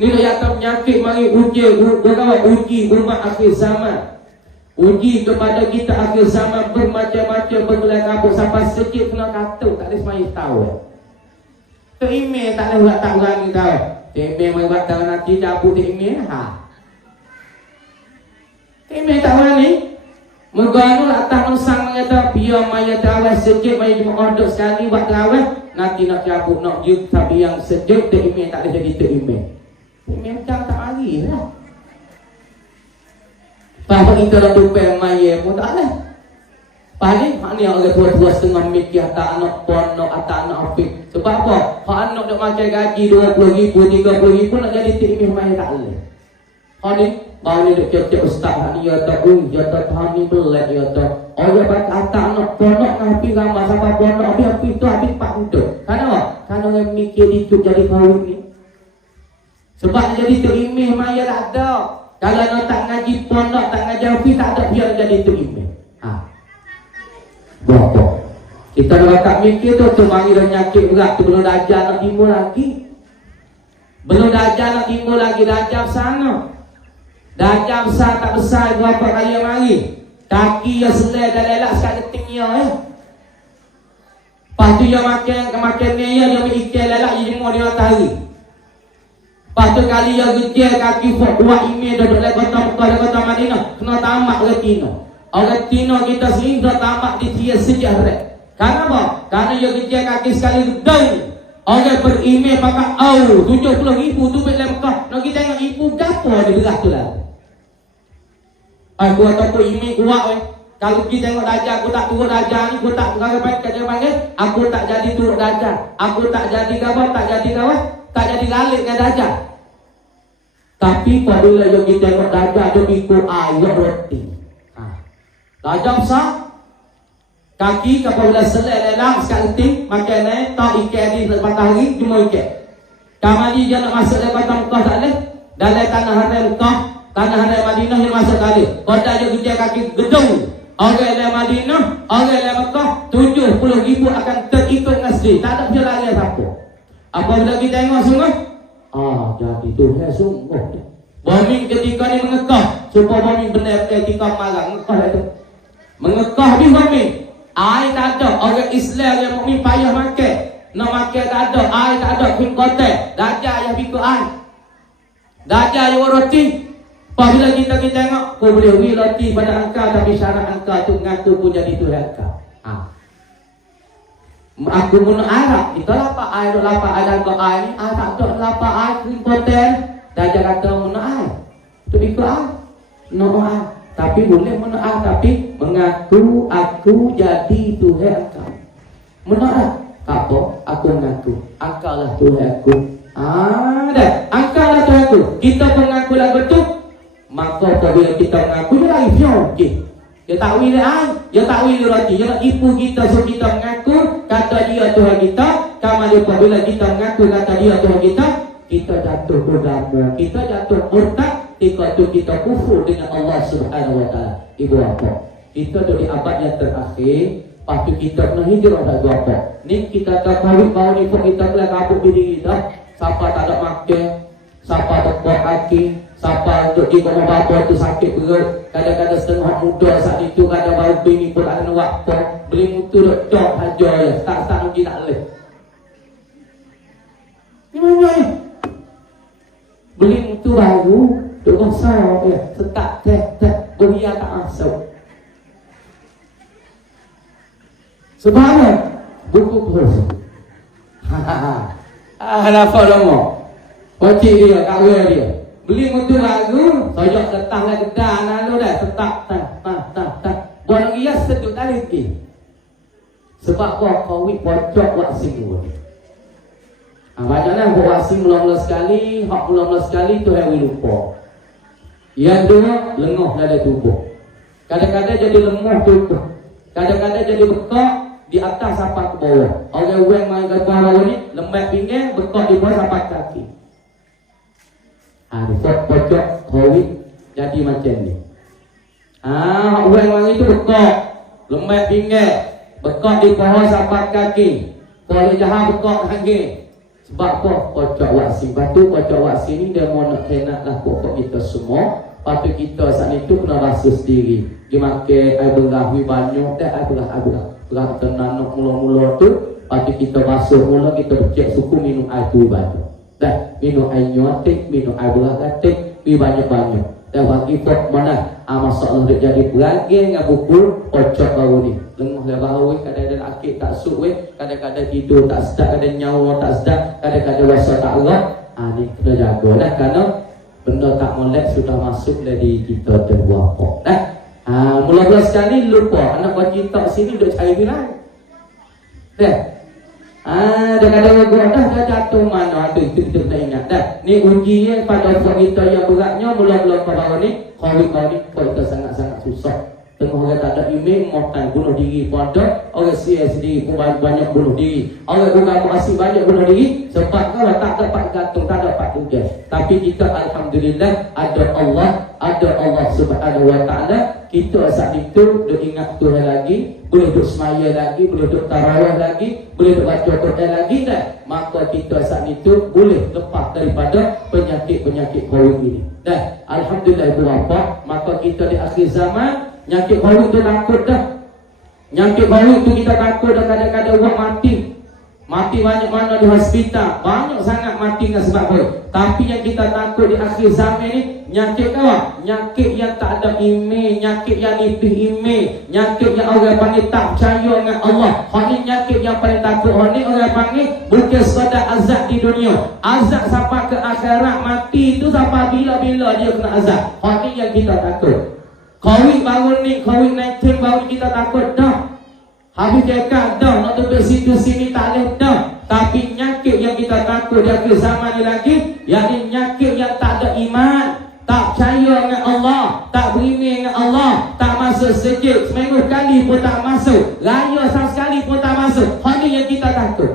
Ni yang tak penyakit mari uji umat akhir zaman. Uji kepada kita akhir zaman bermacam-macam bergelai kabut sampai sikit kena katuk tak boleh semai tahu. Tu email tak boleh buat tak ulangi tahu. Email mai buat tahu nanti cabut email Email tak ulangi. Meganu atas nusang mengata biar mai tahu sikit mai cuma order sekali buat tahu nanti nak cabut nak jug tapi yang sejak tu email tak boleh jadi tu email. Email macam tak lagi lah. Bahawa kita dah tupai maya pun tak ada. Paling hak ni orang tua-tua setengah mikir tak anak ponok atau anak afik. Sebab apa? Hak anak duk makan gaji 20,000, 30,000 nak jadi tikmih maya tak boleh. Hak ni baru ni duk cek ustaz hak ni ya tak ya tak ni belak ya tak. Orang kata anak ponok ngapi gambar sampai ponok habis tu habis pak untuk. Kenapa? Karena orang mikir itu jadi kawin ni. Sebab jadi tikmih maya tak ada. Kalau nak tak ngaji pondok, tak ngaji api, tak ada biar jadi tu email. Berapa? Kita dah tak mikir tu mari dah nyakit berat tu belum darjah nak timbul lagi. Belum darjah nak timbul lagi, darjah sana. Darjah besar tak besar berapa kali yang mari. Kaki yang selai dan lelak sekat ketingnya Lepas tu yang makan ni yang ikan lelak dia jemur dia matahari. Lepas tu kali yang gejel kaki buat email duduk dalam kota Madinah kena tamak orang Tino. Orang Tino kita sini dah tamak di dia sejarah. Kenapa? Karena yang gejel kaki sekali down. Orang ber-email pakai 70,000 tu bila Mekah. Nak kita tengok ibu gapo di belah tu lah. Aku ataupun email kuat kalau pergi tengok darjah, aku tak turut darjah ni, aku tak panggil, aku tak jadi turut darjah. Aku tak jadi kawan, tak jadi lalik dengan darjah. Tapi apabila yang kita tengok darjah dia ikut ayat roti. Darjah besar. Kaki apabila selai lelang sekali ting makan naik tak ikan di matahari cuma ikan. Kamali dia nak masuk dalam batang Mekah tak boleh. Dalam tanah haram Mekah, tanah haram Madinah dia masuk kali. Kota dia gejek kaki gedung. Orang dalam Madinah, orang dalam Mekah 70,000 akan terikut ngasih. Tak ada dia lagi apa. Apabila kita tengok sungguh, jadi Tuhan sungguh. Bombing ketika ni mengekah, supaya bombing benar ketika malang mengekah itu. Mengekah di bombing. Air tak ada, orang Islam yang mukmin payah makan. Nak makan tak ada, air tak ada, pin kotak. Darjah yang pikul air. Dajjal yang roti. Apabila kita tengok, kau boleh beri roti pada engkau, tapi syarat engkau tu mengaku pun jadi Tuhan engkau. Aku guna Arab, kita lapar air dan kau air ni, tak ada lapar air, impoten. Dajjal kata guna air. Tu ikut air. No air. Tapi boleh guna air, tapi mengaku aku jadi Tuhan engkau. Menolak. Tak apa, aku mengaku. Engkau lah Tuhan aku. Dah. Engkau lah Tuhan aku. Kita mengaku lah betul. Maka apabila kita mengaku, dia lagi fion. Dia tak wilih air, dia tak wilih roti. Dia nak ipu kita, so kita mengaku, kata dia Tuhan kita. Kamu apabila kita mengaku, kata dia Tuhan kita jatuh beragama, kita jatuh murtad. Ketika itu kita kufur dengan Allah Subhanahu Wa Taala. Ibu apa? Kita tu di abad yang terakhir. Lepas kita kena hijrah tak dua apa. Ni kita tak kawin bau ni pun kita boleh kabut diri kita. Siapa tak ada makan, siapa tak buat kaki, siapa untuk di rumah bapa tu sakit perut. Kadang-kadang setengah muda saat itu, kadang baru bini pun tak ada waktu. Beli mutu dok saja ya. Tak lagi tak boleh. Ni mana ni? Beli mutu baru, duk rasa ya. Setak teh beria tak masuk. Sebab buku kursus. Nampak lama. Kocik dia, kawin dia. Beli mutu baru, sojok datang lah kedai lalu dah. Setak, tak. Buat lagi ya sedut tak lagi. Sebab apa? Kawin pocok buat singgul. Banyaklah buat wasing mula-mula sekali, hak mula-mula sekali tu yang lupa. Yang dua, lengah dada tubuh. Kadang-kadang jadi lemah tubuh. Kadang-kadang jadi bekak di atas sampai ke bawah. Orang main ke bawah ni, lembab pinggang, bekak di bawah sampai kaki. Pocok COVID jadi macam ni. Orang itu bekak, lembab pinggang, bekak di bawah sampai kaki. Kalau jahat bekak lagi. Sebab apa? Pocok waksi. Batu pocok waksi ni dia mau nak kena lah pokok kita semua. Patut kita saat itu kena basuh sendiri. Dia makan air berahui banyak. Dan air berah. Berah kita nanuk mula-mula tu. Patut kita basuh mula, kita becek suku minum air tu banyak. Dan minum air nyotik, minum air berah gatik. Pergi banyak-banyak. Dan bagi pok mana? Masalah dia jadi beraging dengan buku pocok baru ni. Lengah dia baru, kadang-kadang akik tak suk weh, kadang-kadang tidur tak sedap, kadang nyawa tak sedap, kadang-kadang rasa tak erat. Ni kena jaga lah, kerana benda tak molek sudah masuk dari kita terbuah pok. Mula-mula sekali lupa, anak buat kita sini duduk cari bilang. Kadang-kadang dah jatuh mana tu, itu kita kena ingat dah. Ni ujian pada kita yang beratnya mula-mula baru ni, COVID kita sangat-sangat susah. Tengah orang tak ada email, makan bunuh diri pun ada. Orang siap sendiri pun banyak bunuh diri. Orang agama asing banyak bunuh diri. Sebab kalau tak dapat gantung, tak dapat tugas. Tapi kita Alhamdulillah ada Allah Subhanahu Wa Taala. Kita saat itu duk ingat Tuhan lagi, boleh duk semaya lagi, boleh duk tarawih lagi, boleh duk baca Quran lagi dah. Maka kita saat itu boleh lepas daripada penyakit-penyakit COVID ini. Dan Alhamdulillah ibu bapa, maka kita di akhir zaman nyakit COVID tu takut dah. Nyakit COVID tu kita takut dah, kadang-kadang orang mati. Mati banyak mana di hospital. Banyak sangat mati dengan sebab COVID. Tapi yang kita takut di akhir zaman ni, nyakit apa? Nyakit yang tak ada iman, nyakit yang nipih iman, nyakit yang orang panggil tak percaya dengan Allah. Hak ni nyakit yang paling takut. Hak ni orang panggil bukan sekadar azab di dunia. Azab sampai ke akhirat, mati tu sampai bila-bila dia kena azab. Hak ni yang kita takut. COVID baru ni, COVID-19 baru kita takut dah. Habis dekat dah, nak duduk situ sini tak boleh dah. Tapi nyakit yang kita takut di akhir zaman ni lagi, yakni nyakit yang tak ada iman, tak percaya dengan Allah, tak beriman dengan Allah, tak masuk sejid seminggu kali pun tak masuk, raya sama sekali pun tak masuk. Hal ni yang kita takut.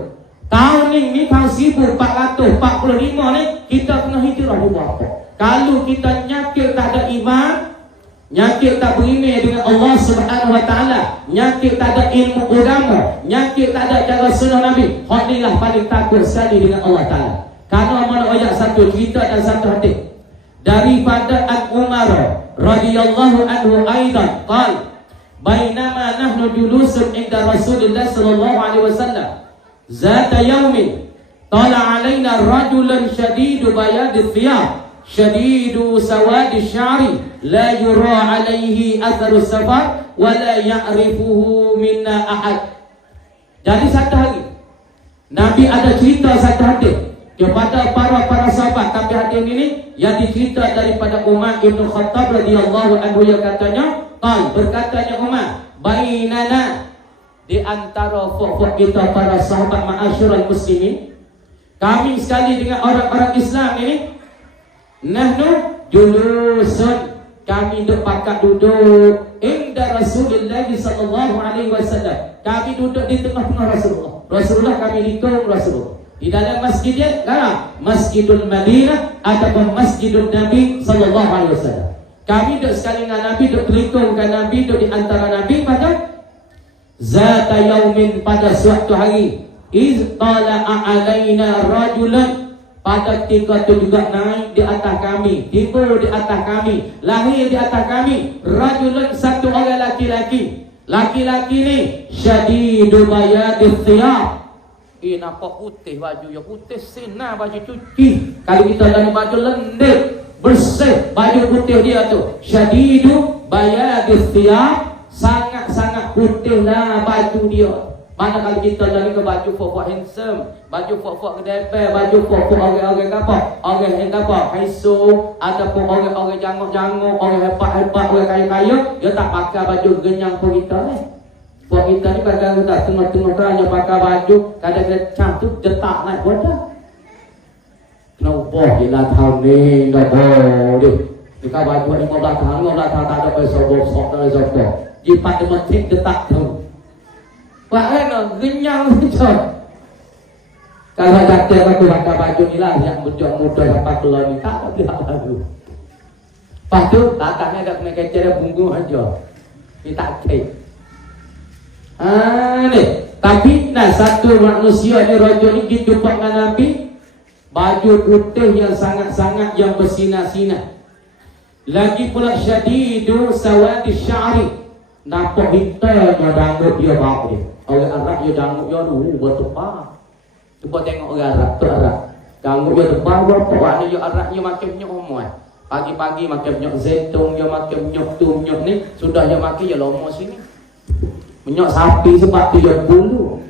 Tahun ni tahun 1445 ni kita kena hijrah di bawah. Kalau kita nyakit tak ada iman, nyakit tak beriman dengan Allah Subhanahu Wa Taala, nyakit tak ada ilmu agama, nyakit tak ada cara sunnah Nabi, hak inilah paling takut sekali dengan Allah Taala. Karena mana ayat satu cerita dan satu hadis daripada Umar radhiyallahu anhu aidan qal bainama nahnu julusun inda Rasulillah sallallahu alaihi wasallam zata yaumin tala alaina rajulun shadidu bayadith thiyab syadidu sawadi syari la yura alaihi atharu safar wa la ya'rifuhu minna ahad. Jadi satu hari Nabi ada cerita satu hadis kepada para sahabat, tapi hadis ini yang dicerita daripada Umar bin Khattab radhiyallahu anhu yang katanya, berkatanya Umar, bainana, di antara fuk-fuk kita para sahabat ma'asyiral muslimin, kami sekali dengan orang-orang Islam ini, nahnu julusun, kami duduk pakat duduk inda Rasulullah sallallahu alaihi wasallam. Kami duduk di tengah-tengah Rasulullah kami dikong Rasulullah. Di dalam masjidnya, Masjidul Madinah ataupun Masjidul Nabi sallallahu alaihi wasallam. Kami duduk sekali dengan Nabi, duduk kelingkungkan Nabi, duduk di antara Nabi pada zata yaumin, pada suatu hari, iz tala'a alaina rajulan, pada ketika itu juga naik di atas kami, timbul di atas kami, lahir di atas kami, rajulun, satu orang laki-laki. Laki-laki ni syadidu bayadith thiyab, nampak putih baju, ya putih sinar baju cuci. Kalau kita dalam baju lendir bersih, baju putih dia tu syadidu bayadith thiyab, sangat-sangat putih lah baju dia. Mana kalau kita lagi ke baju fok-fok handsome, baju fok-fok kedepel, baju fok-fok orang-orang apa? Orang yang apa? Haiso, ataupun orang-orang jangok-jangok, orang hebat-hebat, orang kaya-kaya, dia tak pakai baju genyang pun kita ni. Fok kita ni kadang tak tengah-tengah kerana pakai baju, kadang-kadang cantik detak naik bodoh. Kenapa dia tahun ni, dah boleh. Jika baju 15 tahun tak ada besok-besok, tak ada besok. Jipat dia metik detak tu. Pak Reno, genyang macam. Kalau kata aku pakai baju ni lah, yang muda sampai keluar ni, tak ada pihak lagu. Lepas tu, takatnya ada kena kecil dia bunggu aja. Dia tak cek. Ni. Tapi, satu manusia ni, raja ni, kita jumpa dengan Nabi, baju putih yang sangat-sangat yang bersinar-sinar. Lagi pula syadidu sawadi syari, nampak hitamnya rambut dia bau dia. Orang Arab dia janggut dia bertebal. Cuba tengok orang Arab tu Arab. Janggut dia tebal berapa? Waktu dia Arab dia makan minyak omoi. Pagi-pagi makan minyak zaitun, dia makan minyak tu, minyak ni. Sudah dia makan dia lomo sini. Minyak sapi sebab tu dia bulu.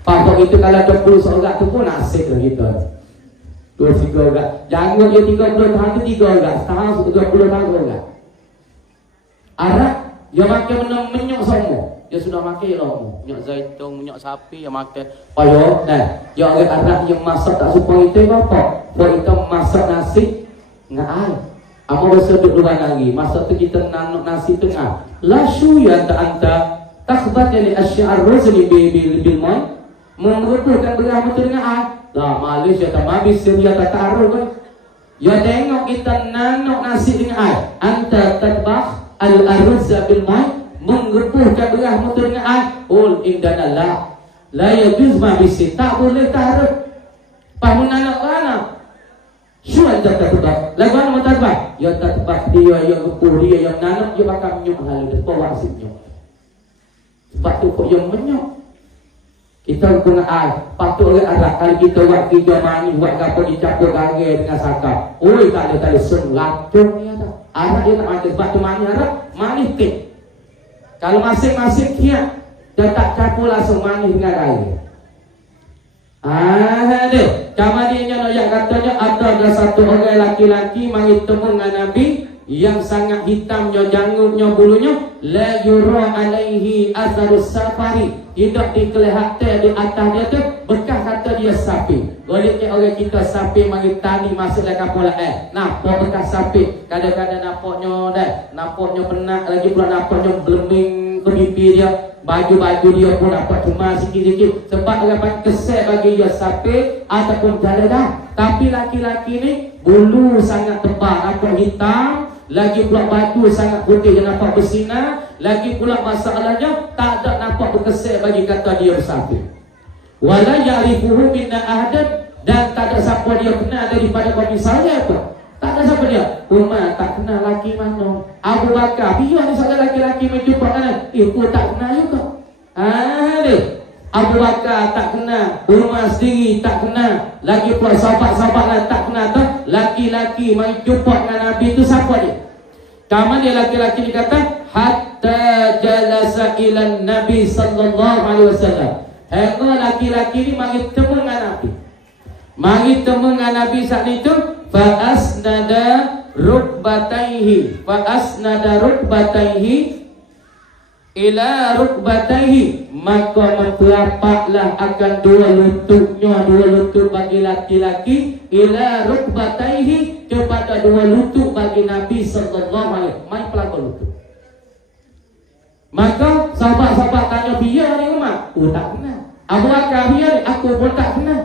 Pasal itu kalau ada bulu seorang tu pun nasib lah kita. 2-3 orang. Janggut dia 30 tahun tu 3 orang. Setahun 30 tahun orang. Arab dia makan minyak semua. Dia sudah makan lomo, minyak zaitun, minyak sapi yang makan. Payah dia orang Arab yang masak tak supaya itu apa? Kalau kita masak nasi dengan air. Amal rasa duduk luar lagi. Masak tu kita nanuk nasi tengah. La syuya anta takhbat li asy'ar ruzli bil mai. Mengumpulkan beras betul dengan air. Lah Malaysia tak habis dia tak taruh kan. Ya tengok kita nanuk nasi dengan air. Anta tadbah al-arza bil mai, mengepuhkan beras betul dengan air. Ul indana la yajuz ma bisi, tak boleh taruh. Pamun anak mana? Syuan tak tetap. Lagu mana tetap? Ya tetap dia yang gepuh dia yang nanuk dia bakal menyuk hal dia bawa senyum. Sebab tu kok yang menyuk. Kita guna air. Patut orang Arab kalau kita buat kerja mani, buat apa dicampur garai dengan sakar. Oi tak ada senglacung ni ada. Arab dia tak mati sebab tu mani Arab, mani tik. Kalau masing-masing kiat, dia tak campur langsung manis dengan air. Dia. Kemudian yang katanya ada satu orang laki-laki mari temu dengan Nabi yang sangat hitamnya janggutnya bulunya, la yura alaihi atharus safari, tidak dikelihatan di atas dia tu bekas kata dia sapi. Boleh orang kita sapi mari tani masuk dalam kapal nampak bekas sapi. Kadang-kadang nampaknya penat, lagi pula nampaknya belembing ke pipi dia. Baju-baju dia pun dapat cuma sikit-sikit sebab orang panggil kesek bagi dia sapi ataupun jaladah. Tapi laki-laki ni bulu sangat tebal, nampak hitam, lagi pula baju sangat putih yang nampak bersinar, lagi pula masalahnya tak ada nampak berkesek bagi kata dia sapi. Wala ya'rifuhu minna ahadan, dan tak ada siapa dia kenal daripada bagi saya apa. Tak ada siapa dia. Umar tak kenal laki mana. Abu Bakar, dia ni saja laki-laki menjumpa kan. Pun tak kenal juga. Dia. Abu Bakar tak kenal. Umar sendiri tak kenal. Lagi pula sahabat-sahabat lain tak kenal tak. laki-laki mai jumpa dengan Nabi itu siapa dia? Kamu dia laki-laki dikata hatta jalasa ila Nabi sallallahu alaihi wasallam. Hingga laki-laki ni mari temu dengan Nabi. Mari temu dengan Nabi saat itu fa asnada rukbataihi ila rukbataihi, maka memperapatlah akan dua lutut bagi laki-laki, ila rukbataihi, kepada dua lutut bagi Nabi sallallahu alaihi wasallam. Mai pelakon lutut. Maka sahabat-sahabat tanya biar ni Umar, aku tak kenal. Abu Bakar biar aku pun tak kenal.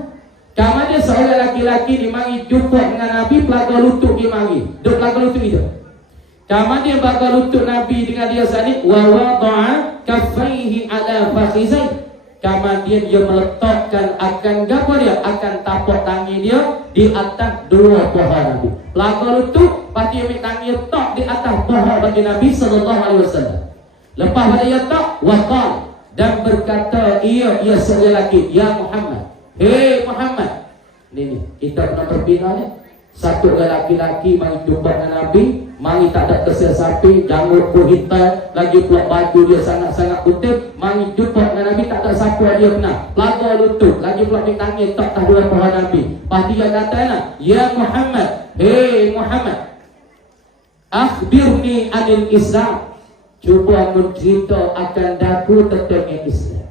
Kamu dia seorang laki-laki di mari jumpa dengan Nabi, pelakon lutut di mari. Duk pelakon lutut itu. Kamu dia bakal lutut Nabi dengan dia sani wa wada'a kaffaihi ala fakhizai. Kamu dia meletakkan akan gapo dia, akan tapak tangan dia di atas dua paha Nabi. Pelakon lutut pasti ambil tangan letak di atas paha bagi Nabi sallallahu alaihi wasallam. Lepas pada ia tak waqal dan berkata ia seorang lelaki, ya Muhammad, hei Muhammad. Ni kita pernah berbina ni. Satu lelaki-lelaki mari jumpa dengan Nabi, mari tak ada kesel sapi, janggut pun hitam, lagi pula baju dia sangat-sangat putih, mari jumpa dengan Nabi, tak ada siapa dia kenal. Pelakon lutut, lagi pula di tangan tak tahu dua paha Nabi. Pasti dia kata lah, ya Muhammad, hei Muhammad, akhbirni anil Islam. Cuba mencerita akan daku tentang Islam.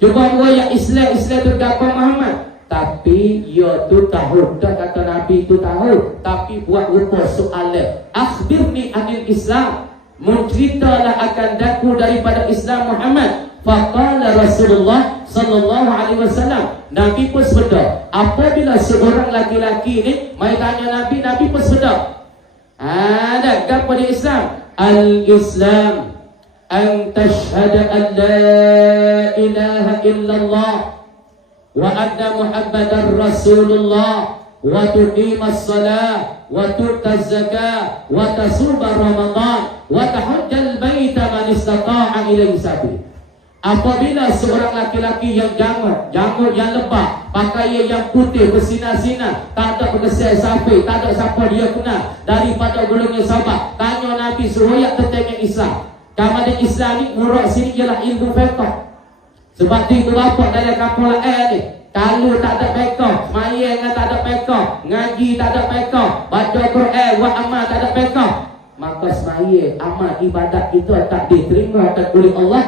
Cuba buat Islam tu gapo Muhammad. Tapi ia tu tahu, dah kata Nabi tu tahu, tapi buat rupa soalan. Akhbirni anil Islam. Menceritalah akan daku daripada Islam Muhammad. Faqala Rasulullah sallallahu alaihi wasallam. Nabi pun sebeda. Apabila seorang laki-laki ni mai tanya Nabi, Nabi pun sebeda. Ada apa di Islam? Al-Islam an tashhada an la ilaha illallah wa anna Muhammadar Rasulullah wa tuqimas salah wa tu'taz zakah wa tasuma Ramadan wa tahajjal baita man istata'a ilaihi sabila. Apabila seorang laki-laki yang janggut yang lebat, pakaian yang putih bersinar-sinar, tak ada pengesai sapi, tak ada siapa dia kenal daripada golongan sahabat, tanya Nabi suruh tentang Islam. Kamu ada Islam ni, murad sini ialah ilmu fiqh. Sebab tu ibu bapa dari kampung lain ni, kalau tak ada fiqh, semaya dengan tak ada fiqh, ngaji tak ada fiqh, baca Quran, buat amal tak ada fiqh, maka semaya amal ibadat kita tak diterima oleh Allah.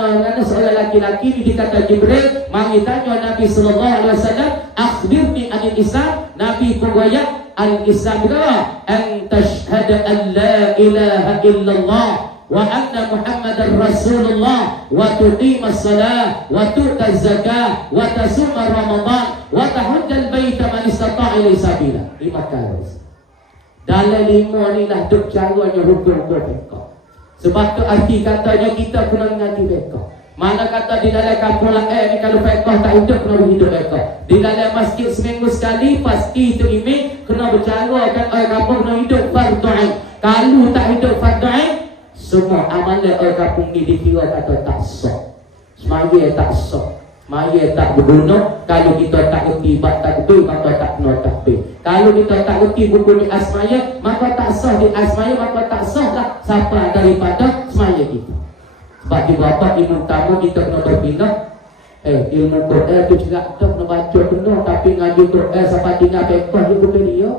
Kerana seorang laki-laki ni dikata Jibril mari tanya Nabi sallallahu alaihi wasallam, akhbirni anil Islam. Nabi pun royak al-Islam juga, an tashhada an la ilaha illallah wa anna Muhammadar Rasulullah wa tuqimas salah wa tu'taz zakah wa tasuma Ramadan wa tahajjal baita man istata'a ilaihi sabila. 5 kali. Dalam 5 ni lah duk caranya hukum fiqh. Sebab tu arti katanya kita kena mengaji fiqh. Mana kata di dalam kampung lain ni kalau fiqh tak hidup, kena hidup fiqh. Di dalam masjid seminggu sekali pasti tu imam kena bercara kan orang kampung kena hidup fardu ain. Kalau tak hidup fardu ain, semua amalan orang kampung ni dikira kata tak sah. Semaya tak sah. Maya tak berguna. Kalau kita tak kerti bab takbir, maka tak kena takbir. Kalau kita tak kerti buku ni asmaya, maka tak sah di asmaya, maka tak sah lah siapa daripada semaya kita. Sebab di bapa ilmu tamu kita kena berpindah. Ilmu Quran tu juga kita kena baca benar, tapi ngaji Quran sampai tinggal pekah dia bukan dia.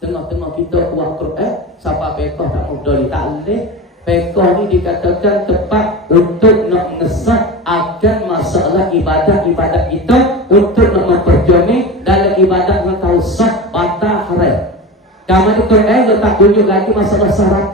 Tengah-tengah kita buat Quran sampai pekah tak mudah ditaklih. Fiqh ni dikatakan tepat untuk nak mengesah akan masalah ibadat-ibadat kita, untuk nak memperjuangkan dalam ibadat yang tahu sah batal haram. Kamu di Quran letak tunjuk lagi masalah syarat.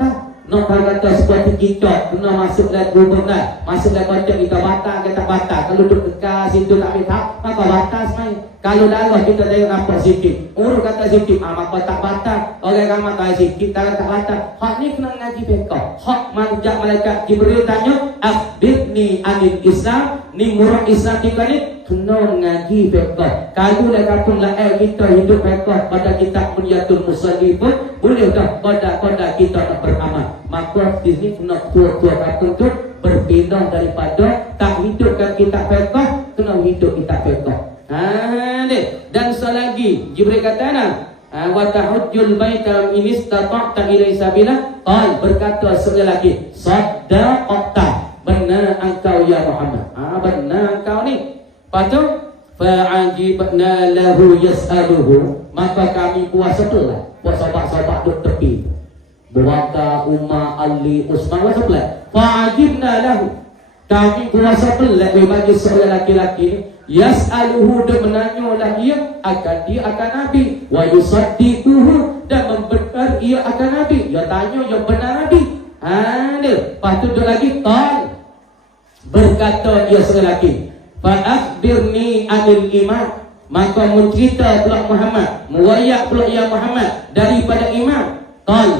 Nak kata seperti kita kena masuk dalam rumah, masuk dalam baca kita batal ke tak batal. Kalau duduk kekal situ tak minta, maka batal semuanya. Kalau darah kita tengok nampak sikit, urut kata sikit, maka tak batal. Orang ramai kata sikit, kalau tak batal. Hak ni kena ngaji fiqh. Hak manjak malaikat Jibril tanya, akhbirni anil Islam. Ni murah Islam kita ni kena ngaji fiqh. Kalau dah kampung lain kita hidup fiqh pada kitab Munyatul Musallin pun boleh dah pada kita nak beramal. Maka di sini kena tua-tua kampung tu berpindah daripada tak hidupkan kitab fiqh, kena hidup kitab fiqh. Dan selagi Jibril kata wa tahujjul baita in istata'ta ilaihi sabila. Berkata sekali lagi, saddaqta, benar engkau ya Muhammad. Benar engkau ni. Lepas fa'ajibna lahu yas'aluhu, maka kami puasa pula. Buat sahabat-sahabat duduk tepi. Buata Umar, Ali, Usman puasa pula. Fa'ajibna lahu, kami puasa pula bagi seorang laki-laki yas'aluhu, dan menanyalah ia akan Nabi, wa yusaddiquhu, dan membenar ia akan Nabi. Dia tanya yang benar Nabi. Lepas tu duduk lagi, berkata ia seorang lelaki, fa akhbirni anil iman, maka mencerita pula Muhammad, muwayak pula ya Muhammad daripada iman.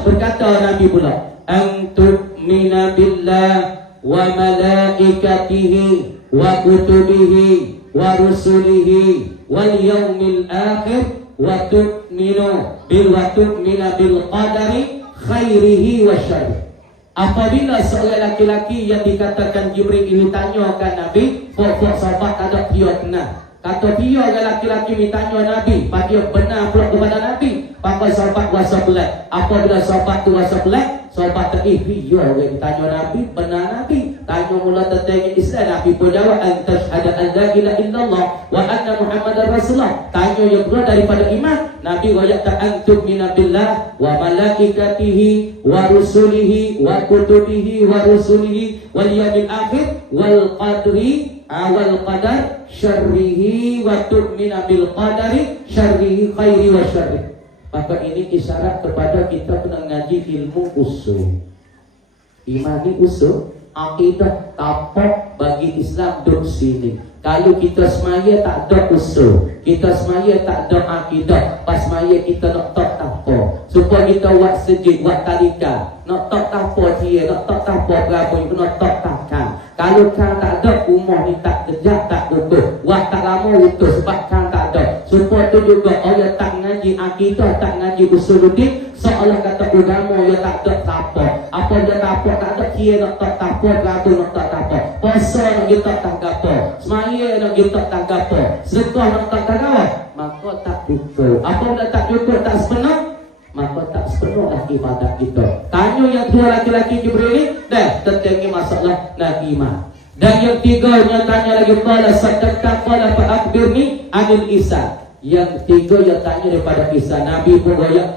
Berkata Nabi pula, an tu'mina billah wa malaikatihi wa kutubihi wa rusulihi wal yaumil akhir wa tu'mina bil qadari khairihi wa syarrihi. Apabila seorang laki-laki yang dikatakan Jibril ini tanyakan Nabi, pokok sahabat tak ada dia kenal. Kata dia orang laki-laki ni tanya Nabi, pada dia benar pula kepada Nabi. Papa sahabat kuasa belat. Apabila sahabat tu kuasa belat, sahabat tak dia orang tanya Nabi, benar Nabi. Tanya mula tentang Islam, Nabi pun jawab, antas ada an la ilaha illallah wa anna Muhammadar Rasulullah. Tanya yang keluar daripada iman, Nabi royak tak antum minabillah wa malaikatihi wa rusulihi wa kutubihi wa rusulihi wal yaumil akhir wal qadri awal qadar syarrihi wa tu'mina bil qadari syarrihi khairi wa syarrihi. Maka ini isyarat kepada kita kena ngaji ilmu usul. Iman ni usul, akidah tapak bagi Islam duduk sini. Kalau kita semaya tak ada usul, kita semaya tak ada akidah, pas semaya kita nak tak apa. Supaya kita buat sejid, buat talika, nak tak apa dia, nak tak apa berapa, kita nak tak takkan. Kalau kan tak ada, umur ni tak kejap, tak utuh. Buat tak lama utuh sebab kan tak ada. Supaya tu juga orang tak ngaji akidah, tak ngaji usuluddin, seolah kata agama dia tak ada apa. Apa dia tak apa, tak ada dia nak tak apa, berapa nak tak apa. Puasa nak kita tak apa, semaya nak kita tak apa, sedekah nak tak apa, maka tak cukup. Apa dia tak cukup, tak sepenuh, maka tak sepenuhlah ibadat kita. Tanya yang dua laki-laki Jibril ni, dah tentang masalah nak iman. Dan yang tiga yang tanya lagi, qala saddaqta qala fa akhbirni anil ihsan. Yang tiga yang tanya daripada ihsan, Nabi pun royak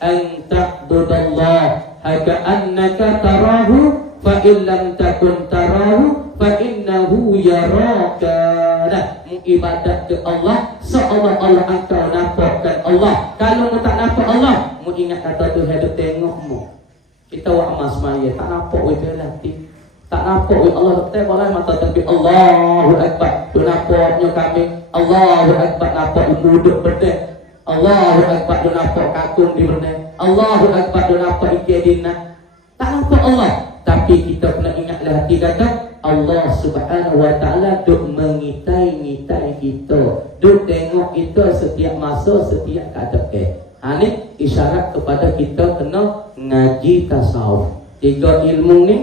an ta'budallah ka'annaka tarahu fa in lam takun tarahu fa innahu yaraka. Ibadat ke Allah seolah Allah engkau nampakkan Allah. Kalau mu tak nampak Allah, mu ingat kata Tuhan tu tengokmu. Kita buat amal semaya tak nampak we berlatih, tak nampak we Allah tengok lah mata tapi Allahu akbar tu nampaknya kami. Allahu akbar nampak duduk berdek. Allahu akbar tu nampak kakung di berdek. Allahu akbar tu nampak ikedina. Tak nampak Allah, tapi kita kena ingatlah hati kata Allah subhanahu wa ta'ala duk mengitai-ngitai kita, duk tengok kita setiap masa, setiap keadaan. Ini isyarat kepada kita kena ngaji tasawuf. Tiga ilmu ni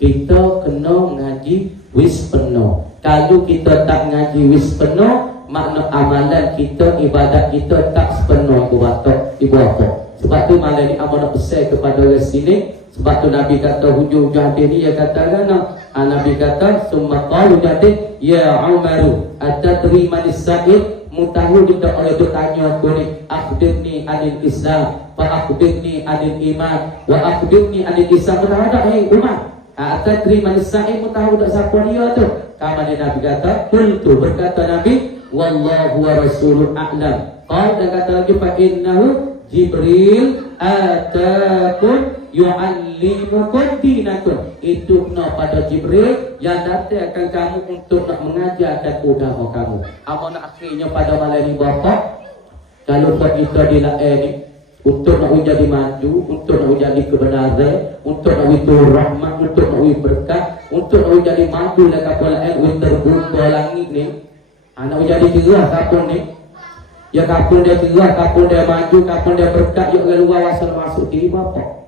kita kena ngaji wis penuh. Kalau kita tak ngaji wis penuh, makna amalan kita, ibadat kita tak sepenuh ibu bapa. Sebab tu malam ni amat nak pesan kepada orang sini. Sebab tu Nabi kata hujung hadis ni, dia kata Nabi kata summa qalu jadi ya Umaru atadri manis sa'id, mutahu kita oleh tu tanya aku ni, akhbirni anil Islam fa akhbirni anil iman wa akhbirni anil ihsan. Berada Umar, atadri manis sa'id, mutahu tak siapa dia tu. Kemudian Nabi kata qultu, berkata Nabi wallahu wa rasuluhu a'lam. Dan kata lagi fa innahu Jibril atakum yu'allimukum dinakum. Itu kena pada Jibril yang datang akan kamu untuk nak mengajarkan agama kamu. Amanah akhirnya pada malam ni bapa, kalau buat kita di ni untuk nak menjadi maju, untuk nak menjadi kebenaran, untuk nak menjadi rahmat, untuk nak menjadi berkat, untuk nak menjadi maju lah kapal terbuka langit ni. Nak menjadi cerah kapal ni. Ya kapal dia cerah, kapal dia maju, kapal dia berkat, ya orang luar asal masuk diri bapa.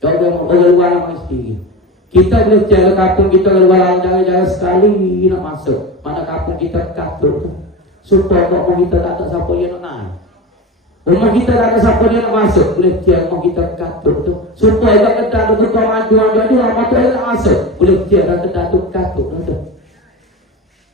Orang luar nak masuk diri. Kita boleh jaga kapal kita orang luar jangan sekali nak masuk. Mana kapal kita kapal tu. Supaya rumah kita tak ada siapa yang nak naik. Rumah kita tak ada siapa yang nak masuk. Boleh tiap rumah kita katuk tu. Supaya tak kedah tu buka maju ramah tu yang nak masuk. Boleh tiap tak kedah tu katuk tu.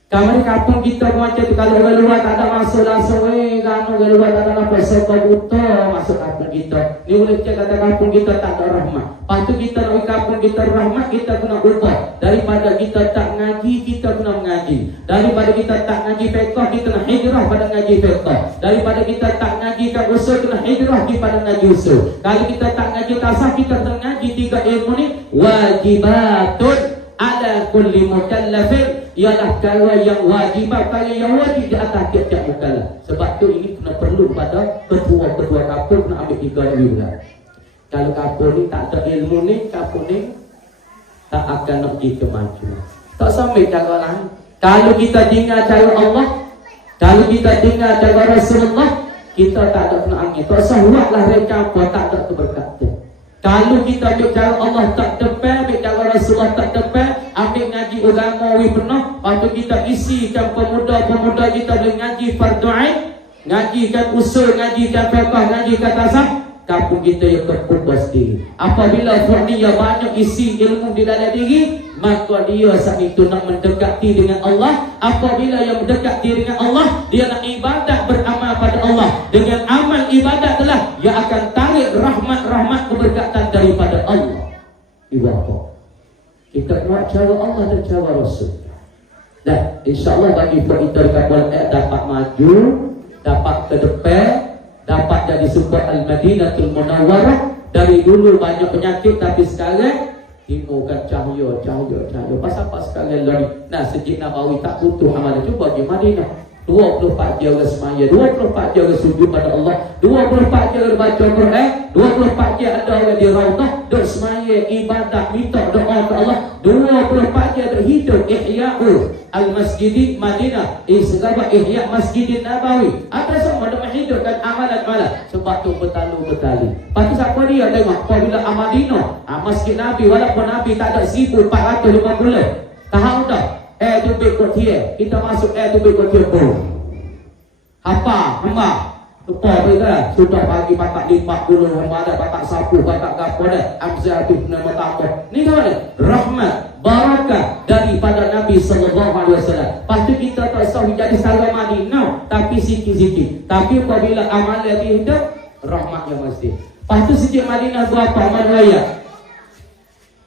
Kamari kampung kita macam tu, kalau orang luar tak ada masuk langsung kan orang luar tak ada apa sebab buta masuk kampung kita. Ni boleh cek kata kampung kita tak ada rahmat. Lepas tu kita nak kampung kita rahmat, kita kena ubah. Daripada kita tak ngaji, kita kena mengaji. Daripada kita tak ngaji fiqh, kita kena hijrah pada ngaji fiqh. Daripada kita tak ngaji kan usul, kena hijrah pada ngaji usul. Kalau kita tak ngaji tasawuf, kita kena ngaji 3 ilmu ni. Wajibatun ala kulli mukallafin, ialah perkara yang wajib, perkara yang wajib di atas tiap-tiap mukallaf. Sebab tu ini kena perlu pada ketua-ketua kampung kena ambil 3 dulu lah. Kalau kampung ni tak ada ilmu ni, kampung ni tak akan nak pergi ke maju. Tak sampai cara lain. Kalau kita dengar cara Allah, kalau kita dengar cara Rasulullah, kita tak ada kena angin. Tak sahuatlah reka apa, tak ada keberkatan. Kalau kita ambil cara Allah tak depan, ambil cara Rasulullah tak depan, ambil ngaji agama penuh, lepas tu kita isikan pemuda-pemuda kita dengan ngaji fardu ain, ngajikan usul, ngajikan fiqh, ngajikan tasawuf, kampung kita yang terkubas diri. Apabila dia banyak isi ilmu di dalam diri, maka dia saat itu nak mendekati dengan Allah. Apabila yang mendekati dengan Allah, dia nak ibadat, beramal pada Allah. Dengan amal ibadat telah dia akan tarik rahmat-rahmat keberkatan daripada Allah. Ibadah kita buat cara Allah dan cara Rasul. Dan insyaAllah bagi kita dapat maju, dapat ke depan, dapat jadi sebuah Al-Madinatul Munawwarah. Dari dulu banyak penyakit, tapi sekarang timbulkan cahaya. Pasal apa sekarang lari? Nah, Masjid Nabawi tak butuh amalan. Cuba pergi Madinah, 24 jam orang semaya, 24 jam orang sujud pada Allah, 24 jam orang baca Quran, 24 jam ada orang di Raudhah duk semaya, ibadah, minta doa ke Allah, 24 jam hidup ihya'u al-masjid Madinah, segala ihya' Masjid Nabawi. Ada semua ada menghidupkan amalan-amalan. Sebab tu bertalu-bertali. Lepas tu siapa dia tengok apabila Madinah, Masjid Nabi, walaupun Nabi tak ada 1450, tahu tak? Tu bekot dia. Kita masuk tu bekot dia pun. Apa? Hamba. Lupa kita sudah pagi patak 50 hamba dah, patak sapu, patak gapo dah. Amzah tu nama tambah. Ni apa ni? Rahmat, barakah daripada Nabi sallallahu alaihi wasallam. Pasti kita tak tahu jadi salam Madinah, tapi sikit-sikit. Tapi apabila amal dia hidup, rahmat yang mesti. Pasti sikit Madinah berapa amal raya?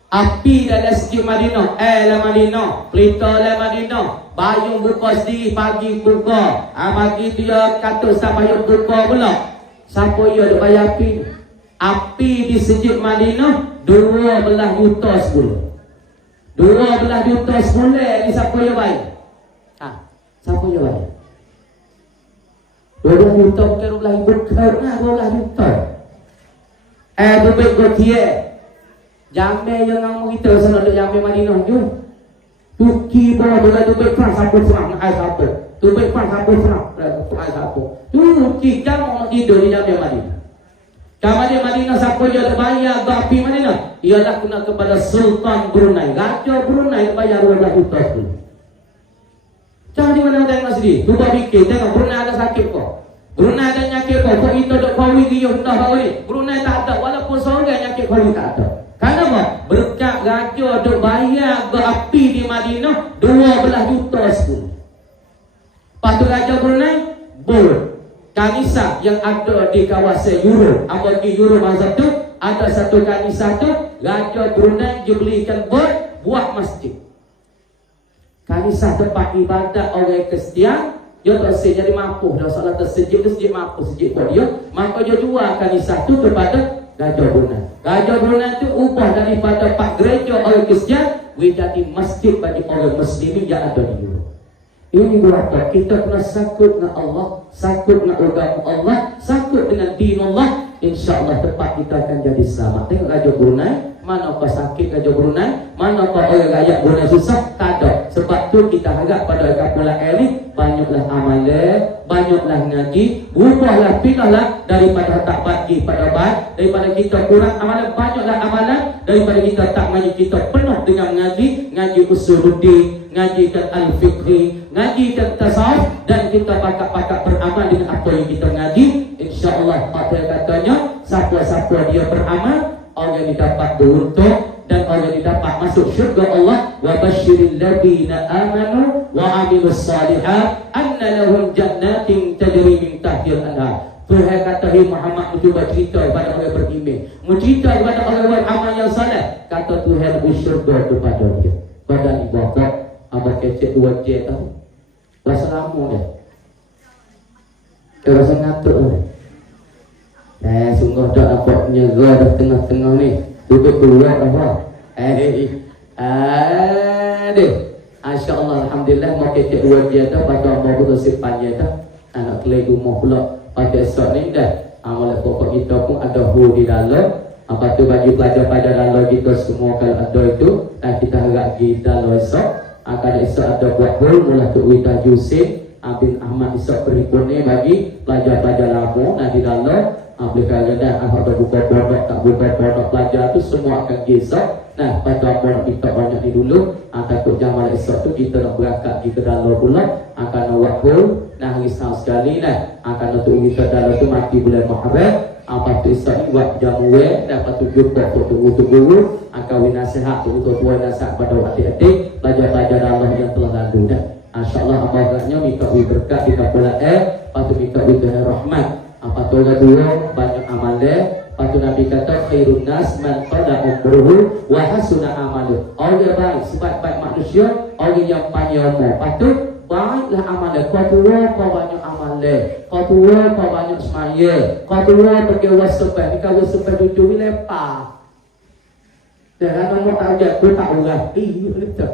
Api dalam Masjid Madinah, dalam Madinah, pelita dalam Madinah, bayung buka sendiri, pagi buka. Bagi dia kata sampai yang buka pula. Siapa yang ada bayar api? Api di Masjid Madinah 12 juta sebulan. 12 juta sebulan ni siapa yang bayar? Siapa yang bayar? 12 juta bukan 12 juta, 12 juta. Bebek gotiek. Jamai yang ngomong kita sana duk Jamai Madinah tu. Tuki bawa dengan tu baik pas apa serang ai satu. Tu baik pas apa serang ai satu. Tuki jam orang tidur di Jamai Madinah. Jamai Madinah siapa dia ada bayar api Madinah? Ialah kena kepada Sultan Brunei. Raja Brunei bayar 12 juta tu. Jangan di mana tengok sini. Tu fikir tengok Brunei ada sakit kok. Brunei ada nyakit kok. Kok kita duk kawi dia dah bawi. Brunei tak ada walaupun seorang nyakit kawi tak ada. Kenapa? Berkat raja duk bayar berapi di Madinah 12 juta sebulan. Lepas tu Raja Brunei kanisa yang ada di kawasan Euro, bagi Euro masa tu ada satu kanisa tu Raja Brunei dia belikan buat masjid. Kanisa tempat ibadat orang Kristian, dia tak jadi mampu dah salah tersejid mampu sejid buat dia, maka dia jual kanisa tu kepada Raja Brunei. Raja Brunei itu ubah daripada 4 gereja orang Kristian menjadi masjid bagi orang Muslimin yang ada di Euro. Ini berapa? Kita kena sakut dengan Allah, sakut dengan agama Allah, sakut dengan din Allah. InsyaAllah tempat kita akan jadi selamat. Tengok Raja Brunei, mana apa sakit Raja Brunei, mana apa orang rakyat Brunei susah, tak ada. Sebab tu kita harap pada kapulah elit, banyaklah amalan, banyaklah ngaji, berubahlah, pindahlah daripada tak bagi pada baik, daripada kita kurang amalan, banyaklah amalan, daripada kita tak ngaji, kita penuh dengan ngaji, ngaji usuluddin, ngajikan al-fiqhi, ngajikan tasawuf, dan kita pakak-pakak beramal dengan apa yang kita ngaji. InsyaAllah apa katanya, siapa-siapa dia beramal, orang yang dapat beruntung dan orang yang dapat masuk syurga Allah. Wa basyiril ladina amanu wa amilus salihat anna lahum jannatin tajri min tahtiha al-anhar. Tuhan kata, hey Muhammad, mencuba cerita kepada orang beriman, mencerita kepada orang beramal yang saleh. Kata Tuhan, bersyurga kepada dia. Pada ibadah abang kecek 2 je tahu. Rasa lama dia. Dia rasa ngatuk dia. Sungguh tak nampak nyerah dah tengah-tengah ni. Duduk keluar apa? Masya-Allah, alhamdulillah mau kecek 2 je dah pada mau bersih panjang dah. Anak kelai rumah pula pada esok ni dah. Amal pokok kita pun ada hu di dalam. Apa tu bagi pelajar-pelajar dalam kita semua kalau ada itu, dan kita harap kita dalam esok. Akan esok ada buat hul mula tu Wita Yusuf bin Ahmad esok berhimpunnya bagi pelajar-pelajar lama. Nah di dalam aplikasi dah ada buka pondok tak buka pondok pelajar tu semua akan esok. Nah pada pondok kita banyak ni dulu. Takut jamal esok tu kita nak berangkat kita dalam pula akan buat hul. Nah hari sekali nah akan untuk kita dalam tu mati bulan Muharram. Apa tu esok buat jamuan, dapat tu jumpa untuk guru, kawin nasihat untuk tuan nasihat pada adik-adik, pelajar-pelajar Allah yang telah lalu dah. InsyaAllah abangnya minta berkat di kapal patu minta rahmat. Apa tu kedua banyak amal patu Nabi kata khairun nas man qada umruhu wa hasuna amalu. Orang baik sebaik-baik manusia, orang yang panjang umur. Patu baiklah amal dia. Kau tua kau banyak amal dia. Kau tua kau banyak semaya. Kau tua pergi wasupet. Ni kau wasupet tujuh ni lepas. Dan kalau tak ada, kau tak urah. Betul.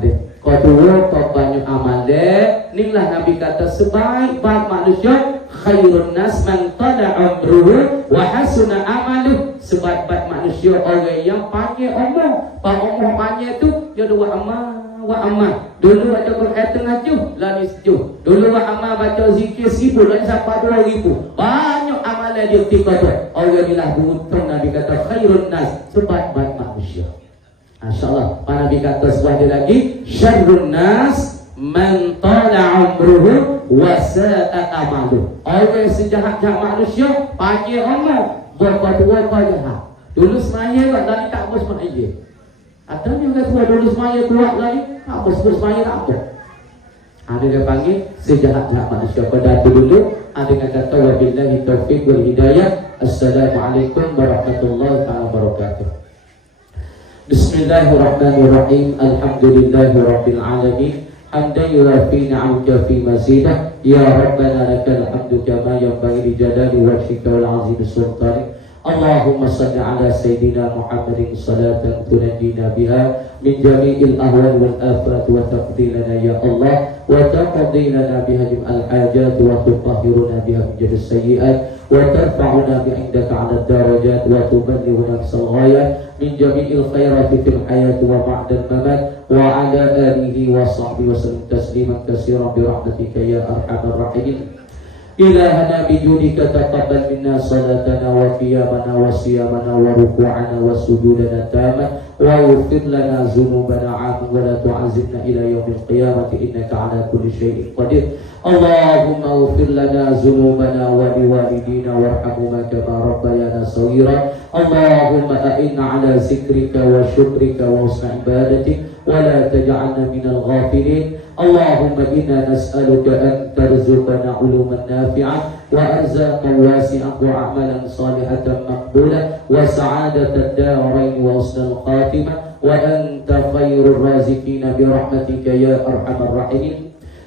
Dia. Kau tua kau banyak amal dia. Inilah Nabi kata sebaik-baik manusia. Khairun nas man qada umruhu wa hasuna amaluh. Sebaik-baik manusia orang yang panjang umur. Pak umur panjang tu dia dua amal. Wa amal. Dulu baca Quran tengah juh, lani sejuh. Dulu wa amal baca zikir 1000, lani sampai 2000. Banyak amalan dia ketika tu. Orang inilah beruntung. Nabi kata khairun nas, sebaik-baik manusia. InsyaAllah. Nabi kata sebuah dia lagi, syarrun nas man tala umruhu wa sa'a amaluh. Orang sejahat-jahat manusia panjang umur, berbuat-buat jahat. Dulu semaya tak, lani tak mau semaya. Ada juga tua dulu semaya kuat lagi, apa sebut semaya tak apa. Ada yang panggil sejahat-jahat manusia. Pada itu dulu ada yang kata wabillahi taufiq wal hidayah. Assalamualaikum warahmatullahi wabarakatuh. Bismillahirrahmanirrahim. Alhamdulillahi rabbil alamin. Hamdan yuwafi ni'amaka fi mazidah. Ya Rabbana lakal hamdu kama yanbaghi li jalali wajhika wal 'azimi sultanik. Allahumma salli ala Sayyidina Muhammadin salatan tunajjina biha min jami'il ahwal wal afat wa taqdi lana ya Allah wa taqdi lana biha jami'al hajat wa tutahhiruna biha min jami'is sayyi'at wa tarfa'una bi'indaka 'ala darajat wa tuballighuna bis ghayat min jami'il khairati fil hayati wa ba'da al-mamat wa 'ala alihi wa sahbihi wa sallam tasliman katsiran bi rahmatika ya arhamar rahimin. إلهنا بجودك تقبل منا صلاتنا وقيامنا وصيامنا وركوعنا وسجودنا تاما واغفر لنا ذنوبنا عاما ولا تعذبنا إلى يوم القيامة إنك على كل شيء قدير. اللهم اغفر لنا ذنوبنا ولوالدينا وارحمهما كما ربيانا صغيرا. اللهم أعنا على ذكرك وشكرك وحسن عبادتك ولا تجعلنا من الغافلين. اللهم إنا نسألك أن ترزقنا علوما نافعة وأرزاقا واسعة وأعمالا صالحة مقبولة وسعادة الدارين وحسن الخاتمة وأنت خير الرازقين برحمتك يا أرحم الراحمين.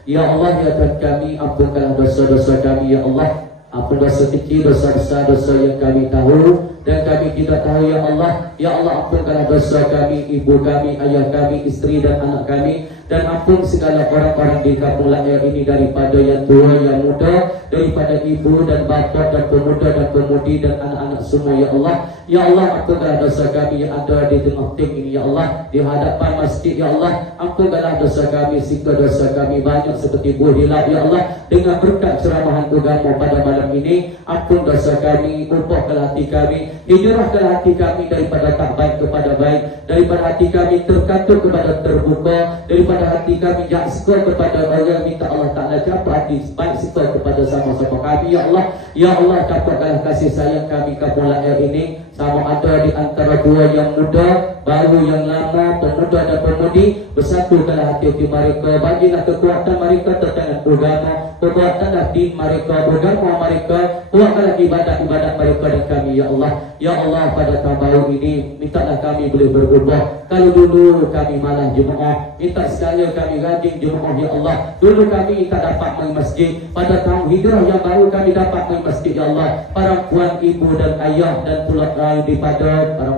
Ya Allah, ya Tuhan kami, ampunkanlah dosa-dosa kami ya Allah. Ampun dosa kecil, dosa besar, dosa yang kami tahu dan kami tidak tahu ya Allah. Ya Allah, ampunkanlah dosa kami, ibu kami, ayah kami, istri dan anak kami dan ampun segala orang-orang di kampung Layak ini, daripada yang tua, yang muda, daripada ibu dan bapa dan pemuda dan pemudi dan anak-anak semua ya Allah. Ya Allah, ampunkanlah dosa kami yang ada di tengah ting ini ya Allah, di hadapan masjid ya Allah. Ampunkanlah dosa kami, sikap dosa kami banyak seperti buah hilap ya Allah. Dengan berkat ceramahan agama pada malam ini, ampun dosa kami, ubahkanlah hati kami, hijrahkanlah hati kami daripada tak baik kepada baik, daripada hati kami terkatur kepada terbuka, daripada hati kami jak suka kepada orang, minta Allah Ta'ala capai hati baik suka kepada sama-sama kami ya Allah. Ya Allah, capaikanlah kasih sayang kami kampung Layak ini, sama ada di antara dua yang muda, baru yang lama, pemuda dan pemudi, bersatukanlah hati-hati mereka, bagilah kekuatan mereka tentang agama, kekuatanlah din mereka, agama mereka, kuatkanlah ibadat-ibadat mereka dan kami ya Allah. Ya Allah, pada tahun baru ini mintalah kami boleh berubah. Kalau dulu kami malas jemaah, minta sekali kami rajin jemaah ya Allah. Dulu kami tak dapat main masjid, pada tahun hijrah yang baru kami dapat main masjid ya Allah. Para puan, ibu dan ayah dan pula daripada para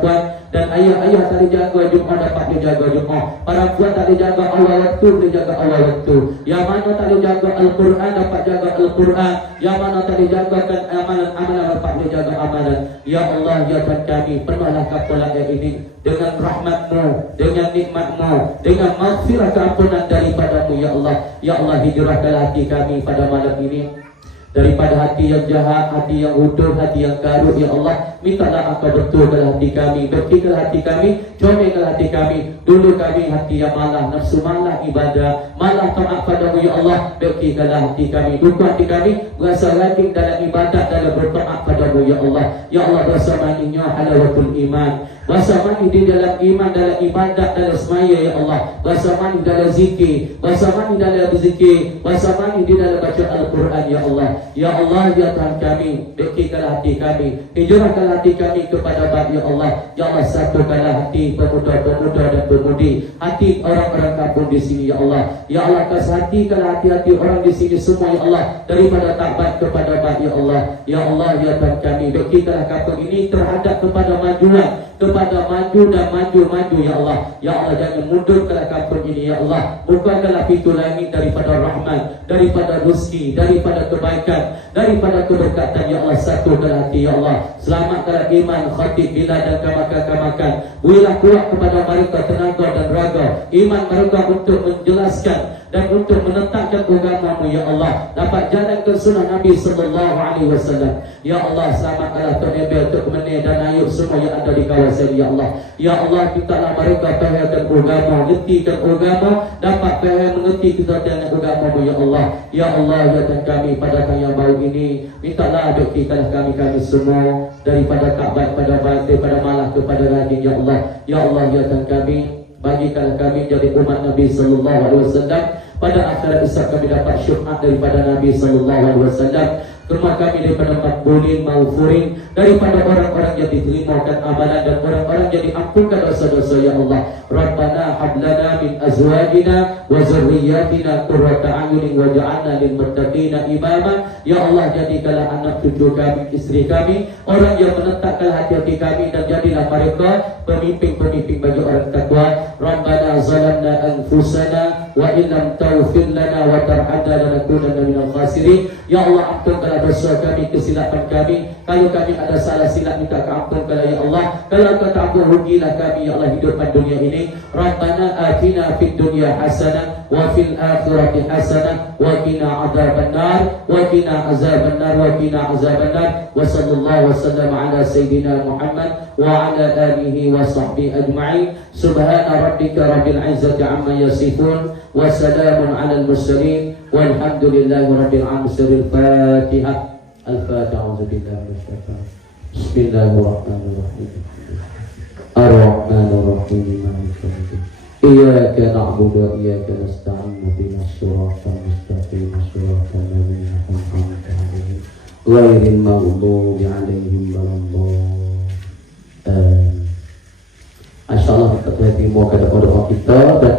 puan dan ayah-ayah tak dijaga Jumaat dapat dijaga Jumaat. Para puan tak dijaga awal waktu, dijaga awal waktu. Yang mana tak dijaga Al-Quran dapat jaga Al-Quran. Yang mana tak dijagakan amalan-amalan dapat dijaga amalan. Ya Allah, ya Tuhan kami, penuhlah kampung Layak ini dengan rahmat-Mu, dengan nikmat-Mu, dengan maghfirah keampunan daripadamu ya Allah. Ya Allah, hijrahkanlah hati kami pada malam ini daripada hati yang jahat, hati yang utuh, hati yang karut ya Allah. Mintalah Engkau betulkanlah hati kami, bersihkanlah hati kami, comelkanlah hati kami. Dulu kami hati yang malah, nafsu malah ibadah, malah taat padamu ya Allah. Bersihkanlah hati kami, buka hati kami, berasa rajin dalam ibadat, dalam bertaat padamu ya Allah. Ya Allah, rasa maninya halawatul iman, rasa manis di dalam iman, dalam ibadat, dalam semaya ya Allah. Rasa manis dalam zikir, rasa manis dalam berzikir, rasa manis di dalam baca Al-Quran ya Allah. Ya Allah, ya Tuhan kami, bersihkanlah hati kami, hijrahkanlah hati kami kepada Bapak ya Allah. Ya Allah, satukanlah hati pemuda-pemuda dan pemudi, hati orang-orang kampung di sini ya Allah. Ya Allah, kasihatikanlah hati-hati orang di sini semua ya Allah, daripada takbat kepada Bapak ya Allah. Ya Allah, ya Tuhan kami, bersihkanlah kampung ini terhadap kepada majuan, kepada maju dan maju ya Allah. Ya Allah, jangan mundurkanlah kampung ini ya Allah. Bukakanlah pintu langit daripada rahmat, daripada rezeki, daripada kebaikan, daripada keberkatan ya Allah. Satukanlah hati ya Allah, selamatkanlah iman khatib bila dan kamakan. Berilah kuat kepada mereka tenaga dan raga, iman mereka untuk menjelaskan dan untuk menentangkan agama-Mu ya Allah, dapat jalankan sunnah Nabi sallallahu alaihi wasallam. Ya Allah, selamatkanlah Tuan Ebel, Tok Menir dan Ayub semua yang ada di kawasan ya Allah. Ya Allah, mintalah mereka fahamkan agama, ngertikan agama, dapat faham mengerti kita dengan agama-Mu ya Allah. Ya Allah, ya Tuhan kami, pada tahun yang baru ini, mintalah bersihkanlah kami semua daripada tak baik pada baik, daripada malah kepada rajin ya Allah. Ya Allah, ya Tuhan kami, bagikanlah kami jadi umat Nabi sallallahu alaihi wasallam. Pada akhirat esok kami dapat syafaat daripada Nabi sallallahu alaihi wasallam. Rumah kami daripada makbulin maghfurin, daripada orang-orang yang diterima amalan dan orang-orang yang diampunkan dosa-dosa ya Allah. Rabbana hab lana min azwajina wa dzurriyyatina qurrata a'yunin waj'alna lil muttaqina imama. Ya Allah, jadikanlah anak cucu kami, isteri kami, orang yang menetapkan hati-hati kami, dan jadilah mereka pemimpin-pemimpin bagi orang takwa. Rabbana zalamna anfusana wa illam taghfir lana wa tarhamna lanakunanna minal khasirin. Ya Allah, ampunkanlah dosa kami, kesilapan kami. Kalau kami ada salah silap, minta keampunkanlah ya Allah. Kalau Kau tak ampun, rugilah kami ya Allah hidupkan dunia ini. Rabbana atina fid dunya hasanah wa fil akhirati hasanah wa qina adzabannar wa qina azabannar wa qina azabannar. Wa sallallahu wasallam ala sayyidina Muhammad wa ala alihi wa sahbihi ajma'in. Subhana rabbika rabbil izzati amma yasifun wa salamun ala al-mursalin walhamdulillahi rabbil alamin. Al-Fatihah. Al-Fatihah. A'udzubillahi minasyaitonir rajim. Bismillahirrahmanirrahim. Ar-Rahmanir-Rahim. Maliki yaumiddin. Iyyaka na'budu wa iyyaka nasta'in. Ihdinas siratal mustaqim. Siratal ladzina an'amta 'alaihim ghairil maghdubi 'alaihim waladdallin. Insyaallah kita terima kepada doa kita dan